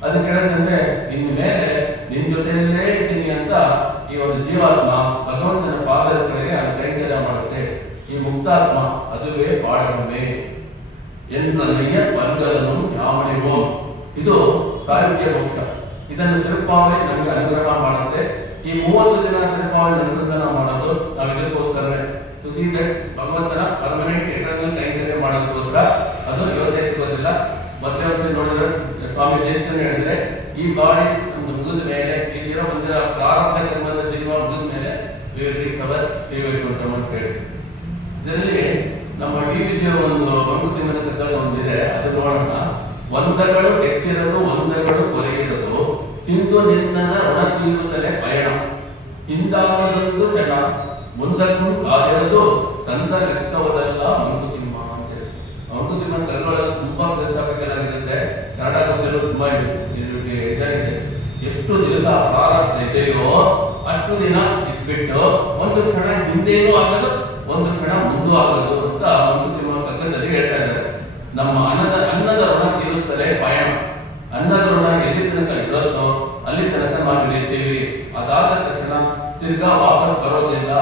ಅದು ಕೇಳದಂತೆ ಇನ್ನು ಮೇಲೆ ನಿನ್ ಜೊತೆಯಲ್ಲೇ ಇದ್ದೀನಿ ಅಂತ ಈ ಒಂದು ಜೀವಾತ್ಮ ಭಗವಂತನ ಪಾದದ ಕಡೆಗೆ ಕೈಂಕರ್ಯ ಮಾಡುತ್ತೆ. ಈ ಮುಕ್ತಾತ್ಮ ಅದುವೇ ಪಾಡಗಮ್ಮೆ ಎನ್ನಯ್ಯ ಪಂಗಲನು ಯಾವಣಿವೋ. ಇದು ಸಾಹಿತ್ಯ ಮೋಕ್ಷ. ಇದನ್ನು ತಿರುಪಾವೆ ನಮಗೆ ಅನುಗ್ರಹ ಮಾಡುತ್ತೆ. ಈ 30 ದಿನ ತಿರುಪಾವೆ ಅನುಸಂಧಾನ ಮಾಡೋದು ನಾವು ಇದಕ್ಕೋಸ್ಕರವೇ, ಟು ಸೀ ದಟ್ ಭಗವಂತನ ಪರ್ಮನೆಂಟ್ ಎಟರ್ನಲ್ ಕೈಂಕರ್ಯ ಮಾಡೋದಕ್ಕೋಸ್ಕರ. ಅದು ಇವತ್ತೇ ಸಿಗೋದಿಲ್ಲ. ಮತ್ತೆ ಒಂದು ನೋಡಿದ್ರೆ ಸ್ವಾಮಿ ದೇಶದಲ್ಲಿ ಹೇಳಿದ್ರೆ, ಈ ಬಾಡಿ ನಮ್ದು ಮುಗಿದ ಮೇಲೆ, ಇಲ್ಲಿರೋ ಒಂದಿನ ಪ್ರಾರಂಭ ಕರ್ಮದ ಜನ್ಮ ಮುಗಿದ ಮೇಲೆ ಸೇವೆಗಳು ಅಂತ ಹೇಳಿ. ಇದರಲ್ಲಿ ನಮ್ಮ ಡಿವಿಜಿಯ ಒಂದು ಮಂಕುತಿಮ್ಮನ ಕಥೆ ಒಂದಿದೆ, ಅದು ನೋಡೋಣ. ಒಂದಗಳು ಹೆಚ್ಚಿರೋದು, ಒಂದಗಳು ಕೊರೆಯಿರೋದು, ತಿಂದು ನಿನ್ನ ಋಣ ತೀರುತ್ತಲೇ ಪಯಣ. ಹಿಂದಾಗದೊಂದು ಜನ ಮುಂದಕ್ಕೂ ಕಾದಿರೋದು, ಸಂದ ವ್ಯಕ್ತವದಲ್ಲ ಮಂಕುತಿಮ್ಮ ಅಂತ ಹೇಳಿ. ಮಂಕುತಿಮ್ಮ ಕಲ್ಗೊಳ್ಳಲು ತುಂಬಾ ಪ್ರದೇಶಾಗಿರುತ್ತೆ. ಕನ್ನಡ ಗೊತ್ತಿರೋ ತುಂಬಾ ಇದಾಗಿದೆ. ಎಷ್ಟು ದಿವಸ ಪ್ರಾರಂಭ ಇದೆಯೋ ಅಷ್ಟು ದಿನ ಇಟ್ಬಿಟ್ಟು ಒಂದು ಕ್ಷಣ ಹಿಂದೇನೂ ಆಗೋದು, ಒಂದು ಕ್ಷಣ ಮುಂದೂ ಆಗೋದು ಅಂತ ಮಂಕುತಿಮ್ಮ ಕಗ್ಗದಲ್ಲಿ ಹೇಳ್ತಾ ಇದ್ದಾರೆ. ನಮ್ಮ ಅನ್ನದ ಋಣ ತೀರುತ್ತಲೇ ಪಯಣ. ಅನ್ನದ ಋಣ ಎಲ್ಲಿ ತನಕ ಇರುತ್ತೋ ಅಲ್ಲಿ ತನಕ ನಾವು ಇಳಿತೀವಿ. ಅದಾದ ತಕ್ಷಣ ತಿರ್ಗಾ ವಾಪಸ್ ಬರೋದಿಲ್ಲ.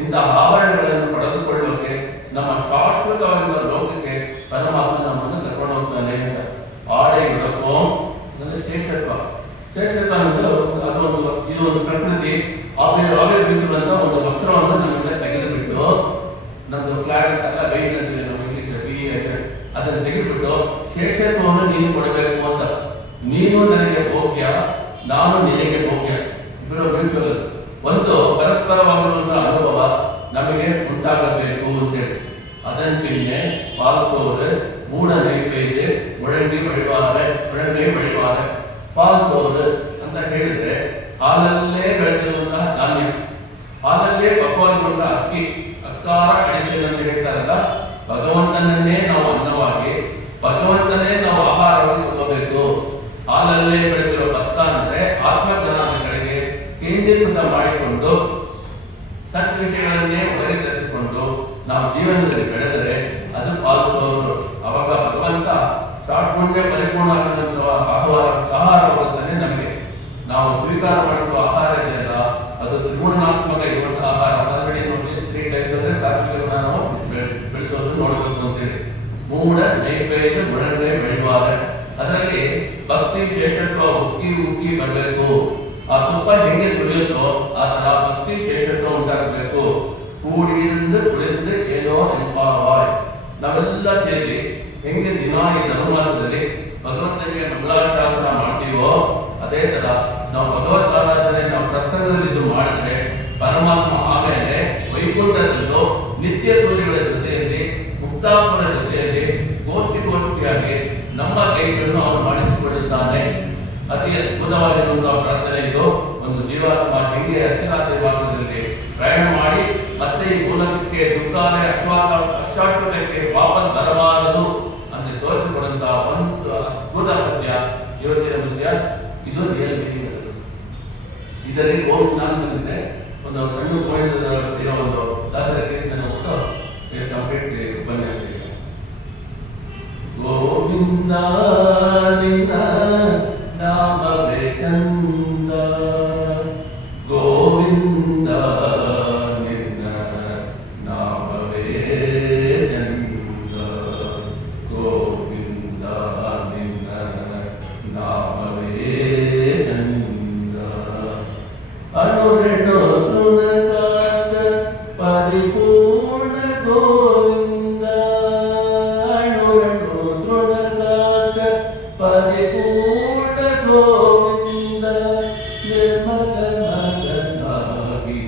ಇಂತಹ ಆಭರಣಗಳನ್ನು ಪಡೆದುಕೊಳ್ಳೋಕೆ ನಮ್ಮ ಶಾಶ್ವತವಾಗಿರುವ ಲೋಕಕ್ಕೆ ಪರಮಾತ್ಮ ನಮ್ಮನ್ನು ಕರ್ಕೊಂಡು ಹೋಗ್ತಾನೆ ಅಂತ. ಆಡೆ ಇಡಕೋ ಅಂದ್ರೆ ಶ್ರೇಷ್ಠತ್ವ. ಶ್ರೇಷ್ಠತ್ವ ಅಂದ್ರೆ ಅದು ಒಂದು, ಇದು ಒಂದು ಪ್ರಕೃತಿ ಆವಿರ್ಭವಿಸುವಂತ ಒಂದು ವಸ್ತ್ರವನ್ನು ನಮ್ಮಿಂದ ತೆಗೆದುಬಿಟ್ಟು, ನಮ್ದು ಫ್ಲಾಗ್ ಅಂತೆಲ್ಲ ಬೈಕ್ ಅಂತೀವಿ ನಾವು ಇಂಗ್ಲಿಷ್, ಅದನ್ನು ತೆಗೆದುಬಿಟ್ಟು ಶೇಷತ್ವವನ್ನು ನೀನು ಕೊಡಬೇಕು ಅಂತ. ನೀನು ನನಗೆ ಭೋಗ್ಯ, ನಾನು ನಿನಗೆ ಭೋಗ್ಯ, ಇಬ್ಬರು ಮ್ಯೂಚುವಲ್. ಒಂದು ಪರಸ್ಪರವಾಗಿರುವಂತಹ ಅನುಭವ ನಮಗೆ ಉಂಟಾಗಬೇಕು ಅಂತೇಳಿ. ಅದನ್ನು പിന്നെ ಪಾಲಿಸೋರು ಮೂಢ ನೈವೇದ್ಯ ಮುಳಂಗಿ ಬಳಿವಾರೆ ಪಾಲಿಸೋರು ಅಂತ ಹೇಳಿದ್ರೆ, ಹಾಲಲ್ಲೇ ಬೆಳೆದಿರುವಂತಹ ಧಾನ್ಯ, ಹಾಲಲ್ಲೇ ಪಕ್ವಾಗಿರುವಂತಹ ಅಕ್ಕಿ, ಅಕ್ಕಾರ ಅಡಿಕೆ ಅಂತ ಹೇಳ್ತಾರಲ್ಲ, ಭಗವಂತನನ್ನೇ ನಾವು ಅನ್ನವಾಗಿ, ಭಗವಂತನೇ ನಾವು ಆಹಾರವಾಗಿ ತಗೋಬೇಕು. ಹಾಲಲ್ಲೇ ಬೆಳೆದಿರೋ ಭತ್ತ ಅಂದ್ರೆ ಆತ್ಮಜ್ಞಾನಗಳಿಗೆ ಕೇಂದ್ರೀಕೃತ ಮಾಡಿಕೊಂಡು ಸತ್ ವಿಷಯಗಳನ್ನೇ ಒಳಗೆ ತರಿಸಿಕೊಂಡು ನಾವು ಜೀವನದಲ್ಲಿ ಬೆಳೆದರೆ ಅದು ಪಾಲಿಸೋರು. ಅವಾಗ ಭಗವಂತ ಶಾಟ್ಗುಂಡೆ ಪರಿಪೂರ್ಣ ಆಗಿರುವಂತಹ ಆಹಾರ ಹೋಗುತ್ತಾನೆ ನಮಗೆ. ನಾವು ಸ್ವೀಕಾರ ಮಾಡುವ ಆಹಾರ ಇದೆಯಲ್ಲ, ಅದು ತ್ರಿಗುಣಾತ್ಮಕ ಇರುವಂತಹ ಆಹಾರ. ಅದರಲ್ಲಿ ನೋಡಿ 3 ಟೈಪ್ಸ್ ಅಂದ್ರೆ ಸಾತ್ವಿಕ ನಾವು ಬೆಳೆಸೋದು ನೋಡಬೇಕು ಅಂತೇಳಿ. ಮೂಢ ನೈವೇದ್ಯ ಮುಳಂಗೆ ಬೆಳೆಯುವಾಗ ಅದರಲ್ಲಿ ಭಕ್ತಿ ಶೇಷತ್ವ ಉಕ್ಕಿ ಬರಬೇಕು. ಆ ತುಪ್ಪ ಹೆಂಗೆ ಸುಳಿಯುತ್ತೋ ಆ ತರ ಭಕ್ತಿ ಶೇಷತ್ವ ಉಂಟಾಗಬೇಕು. ಕೂಡಿಯಿಂದ ಕುಳಿತು ಏನೋ ನೆನಪಾವಾಯ್. ನಾವೆಲ್ಲ ಸೇರಿ ಹೆಂಗೆ ದಿನ ಈ ಧನುರ್ಮಾಸದಲ್ಲಿ ಭಗವಂತನಿಗೆ ಮಂಗಳಾಶಾಸನ ಮಾಡ್ತೀವೋ, ಅದೇ ತರ ನಾವು ಭಗವತ್ ಆರಾಧನೆ ನಾವು ಸತ್ಸಂಗದಲ್ಲಿ ಮಾಡಿದ್ರೆ ಪರಮಾತ್ಮ ಆಮೇಲೆ ವೈಕುಂಠದಲ್ಲೂ ನಿತ್ಯ ಸೂರ್ಯಗಳ ಜೊತೆಯಲ್ಲಿ, ಮುಕ್ತಾತ್ಮನ ಜೊತೆಯಲ್ಲಿ ಗೋಷ್ಠಿಯಾಗಿ ನಮ್ಮ ಕೈಗಳನ್ನು ಅವನು ಮಾಡಿಸಿಕೊಳ್ಳುತ್ತಾನೆ. ಅತಿ ಅದ್ಭುತವಾಗಿರುವಂತಹ ಪ್ರಾರ್ಥನೆ ಇದು. ಒಂದು ಜೀವಾತ್ಮ ಹೆಂಗೆ ಅರ್ಚನಾದಿ ಭಾಗದಲ್ಲಿ ಪ್ರಯಾಣ ಮಾಡಿ ಮತ್ತೆ ಈ ಮೂಲಕ್ಕೆ ದುರ್ಗಾಲೆ ಅಶ್ವಾತ್ಮಕಕ್ಕೆ ವಾಪಸ್ ಬರಬಾರದು ಅಂತ ತೋರಿಸಿಕೊಡುವಂತಹ ಒಂದು ಅದ್ಭುತ ಪದ್ಯ ಇವತ್ತಿನ ಪದ್ಯ. ಇದು ರಿಯಲ್ ಮೀನಿಂಗ್. ಇದರಲ್ಲಿ ಓಂ ನಾಮದಂತೆ ಒಂದು ಸಣ್ಣ ಪಾಯಿಂಟ್ ಇರೋ ಒಂದು ದಾಸರ ಕೀರ್ತನೆ ಹೋಗ್ಬಿಟ್ಟು ಕಂಪ್ಲೀಟ್ ಬನ್ನಿ. ಗೋವಿಂದ ನಿನ್ನ ನಾಮವೇ ಚಂದ, ಗೋವಿಂದ ನಿನ್ನ ನಾಮವೇ ಚಂದ, ಗೋವಿಂದ ನಿನ್ನ ನಾಮವೇ ಚಂದ. ಅಣುರೆಣು ತೃಣಕಾಶ ಪರಿಪೂರ್ಣ ಗೋವಿಂದ ಅಣುರೆಣು ತೃಣಕಾಶ ಪರಿಪೂರ್ಣ ಗೋವಿಂದ ನಿರ್ಮಲ ಮಗನಾಗಿ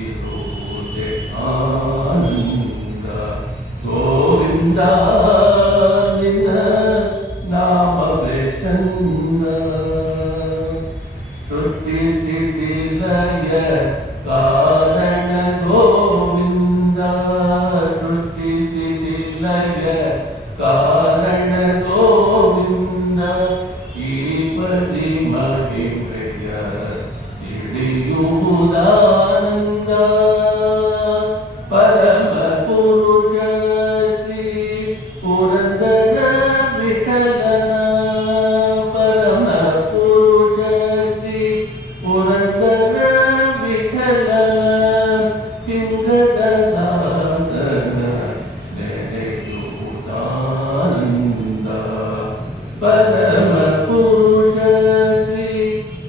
ಇರುವುದೇ ಆನಂದ ಗೋವಿಂದ ನಿನ್ನ ನಾಮವೇ ಚಂದ ಸೃಷ್ಟಿ ಸ್ಥಿತಿ ಲಯ ಕಾರಣ ಗೋವಿಂದ ಸೃಷ್ಟಿ ಸ್ಥಿತಿ ಲಯ ಕಾರಣ ಗೋವಿಂದ ಈ ಪರಿ ಮಹಿಮೆಯ ತಿಳಿಯುವುದಾನಂದ ಪರಮ ಪುರುಷ ಶ್ರೀ ಪುರಂದರ ವಿಠಲನ ಪರಮ ಪುರುಷ ಶ್ರೀ ಪುರಂದರ ವಿಠಲನ ಲಿಂಗದ ದಾಸನ ನೆನೆಯುವುದಾನಂದ ಪರಮ ಪುರುಷ ಶ್ರೀ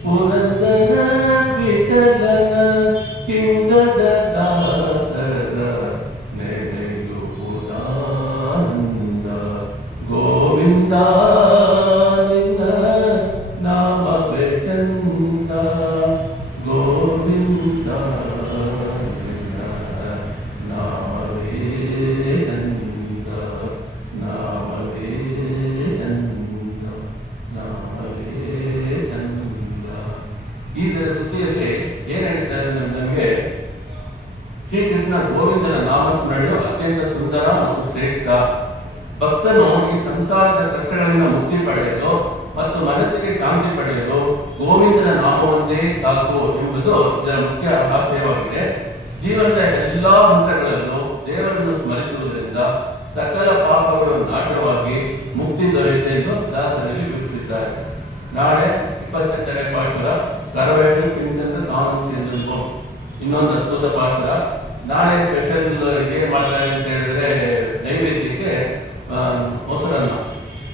ಪುರಂದರ ವಿಠಲನ ಲಿಂಗದ ದಾಸನ ನೆನೆಯುವುದಾನಂದ ಗೋವಿಂದ ನಿನ್ನ ನಾಮವೇ ಚಂದ ಗೋವಿಂದ ನಿನ್ನ ನಾಮವೇ ಚಂದ ನಾಮವೇ ಚಂದ ನಾಮವೇ ಚಂದ. ಇದರ ಜೊತೆಯಲ್ಲಿ ಏನ್ ಹೇಳ್ತಾರೆ ನಮಗೆ ಶ್ರೀಕೃಷ್ಣ ಗೋವಿಂದನ ನಾಮ ನಡೆಯಲು ಅತ್ಯಂತ ಸುಂದರ ಮತ್ತು ಶ್ರೇಷ್ಠ. ಭಕ್ತನು ಈ ಸಂಸಾರದ ಕಷ್ಟಗಳಿಂದ ಮುಕ್ತಿ ಪಡೆಯಲು ಮತ್ತು ಮನಸ್ಸಿಗೆ ಶಾಂತಿ ಪಡೆಯಲು ಗೋವಿಂದನ ನಾಮವೊಂದೇ ಸಾಕು ಎಂಬುದು ಇದರ ಮುಖ್ಯ ಆಶಯವಾಗಿದೆ. ಜೀವನದ ಎಲ್ಲಾ ಹಂತಗಳಲ್ಲೂ ದೇವರನ್ನು ಸ್ಮರಿಸುವುದರಿಂದ ಸಕಲ ಪಾಪಗಳು ನಾಶವಾಗಿ ಮುಕ್ತಿ ದೊರೆಯುತ್ತೆ ಎಂದು ದಾಸರಲ್ಲಿ ವಿವರಿಸಿದ್ದಾರೆ. ನಾಳೆ 28ನೇ ಪಾಶುರ ಕರವೇಟು ಕಿಂಚಂತ ತಾಮಸಿ ಎಂದು ಇನ್ನೊಂದು ಅದ್ಭುತ ಪಾಶುರ. ನಾಳೆ ಸ್ಪೆಷಲ್ ಏನ್ ಮಾಡ್ತಾರೆ ಅಂತ ಹೇಳಿದ್ರೆ ನೈವೇದ್ಯಕ್ಕೆ ಮೊಸರನ್ನ.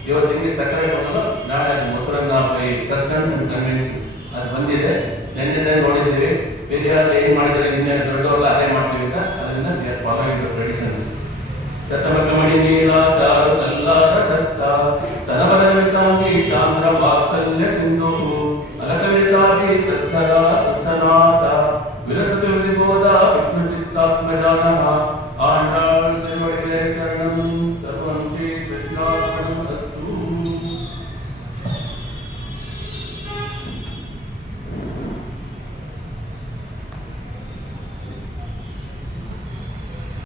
ಇವತ್ತಿಗೆ ಸಕ್ಕರೆ ಮೊದಲು ನಾಳೆ ಮೊಸರನ್ನ ಬೈ ಕಸ್ಟಮ್ಸ್ ಅಂಡ್ ಕನ್ವೆನ್ಷನ್ಸ್ ಅದು ಬಂದಿದೆ. ನೆನ್ನೆ ನೋಡಿದ್ದೀವಿ. ಬೇರೆ ಏನ್ ಮಾಡಿದ್ರೆ ಇನ್ನೇ ದೊಡ್ಡವಲ್ಲ ಅದೇ ಮಾಡ್ತೀವಿ ಅಂತ ಅದನ್ನ ಫಾಲೋಯಿಂಗ್ ಟ್ರೆಡಿಷನ್ಸ್. ಶತಮಕ ಮಣಿ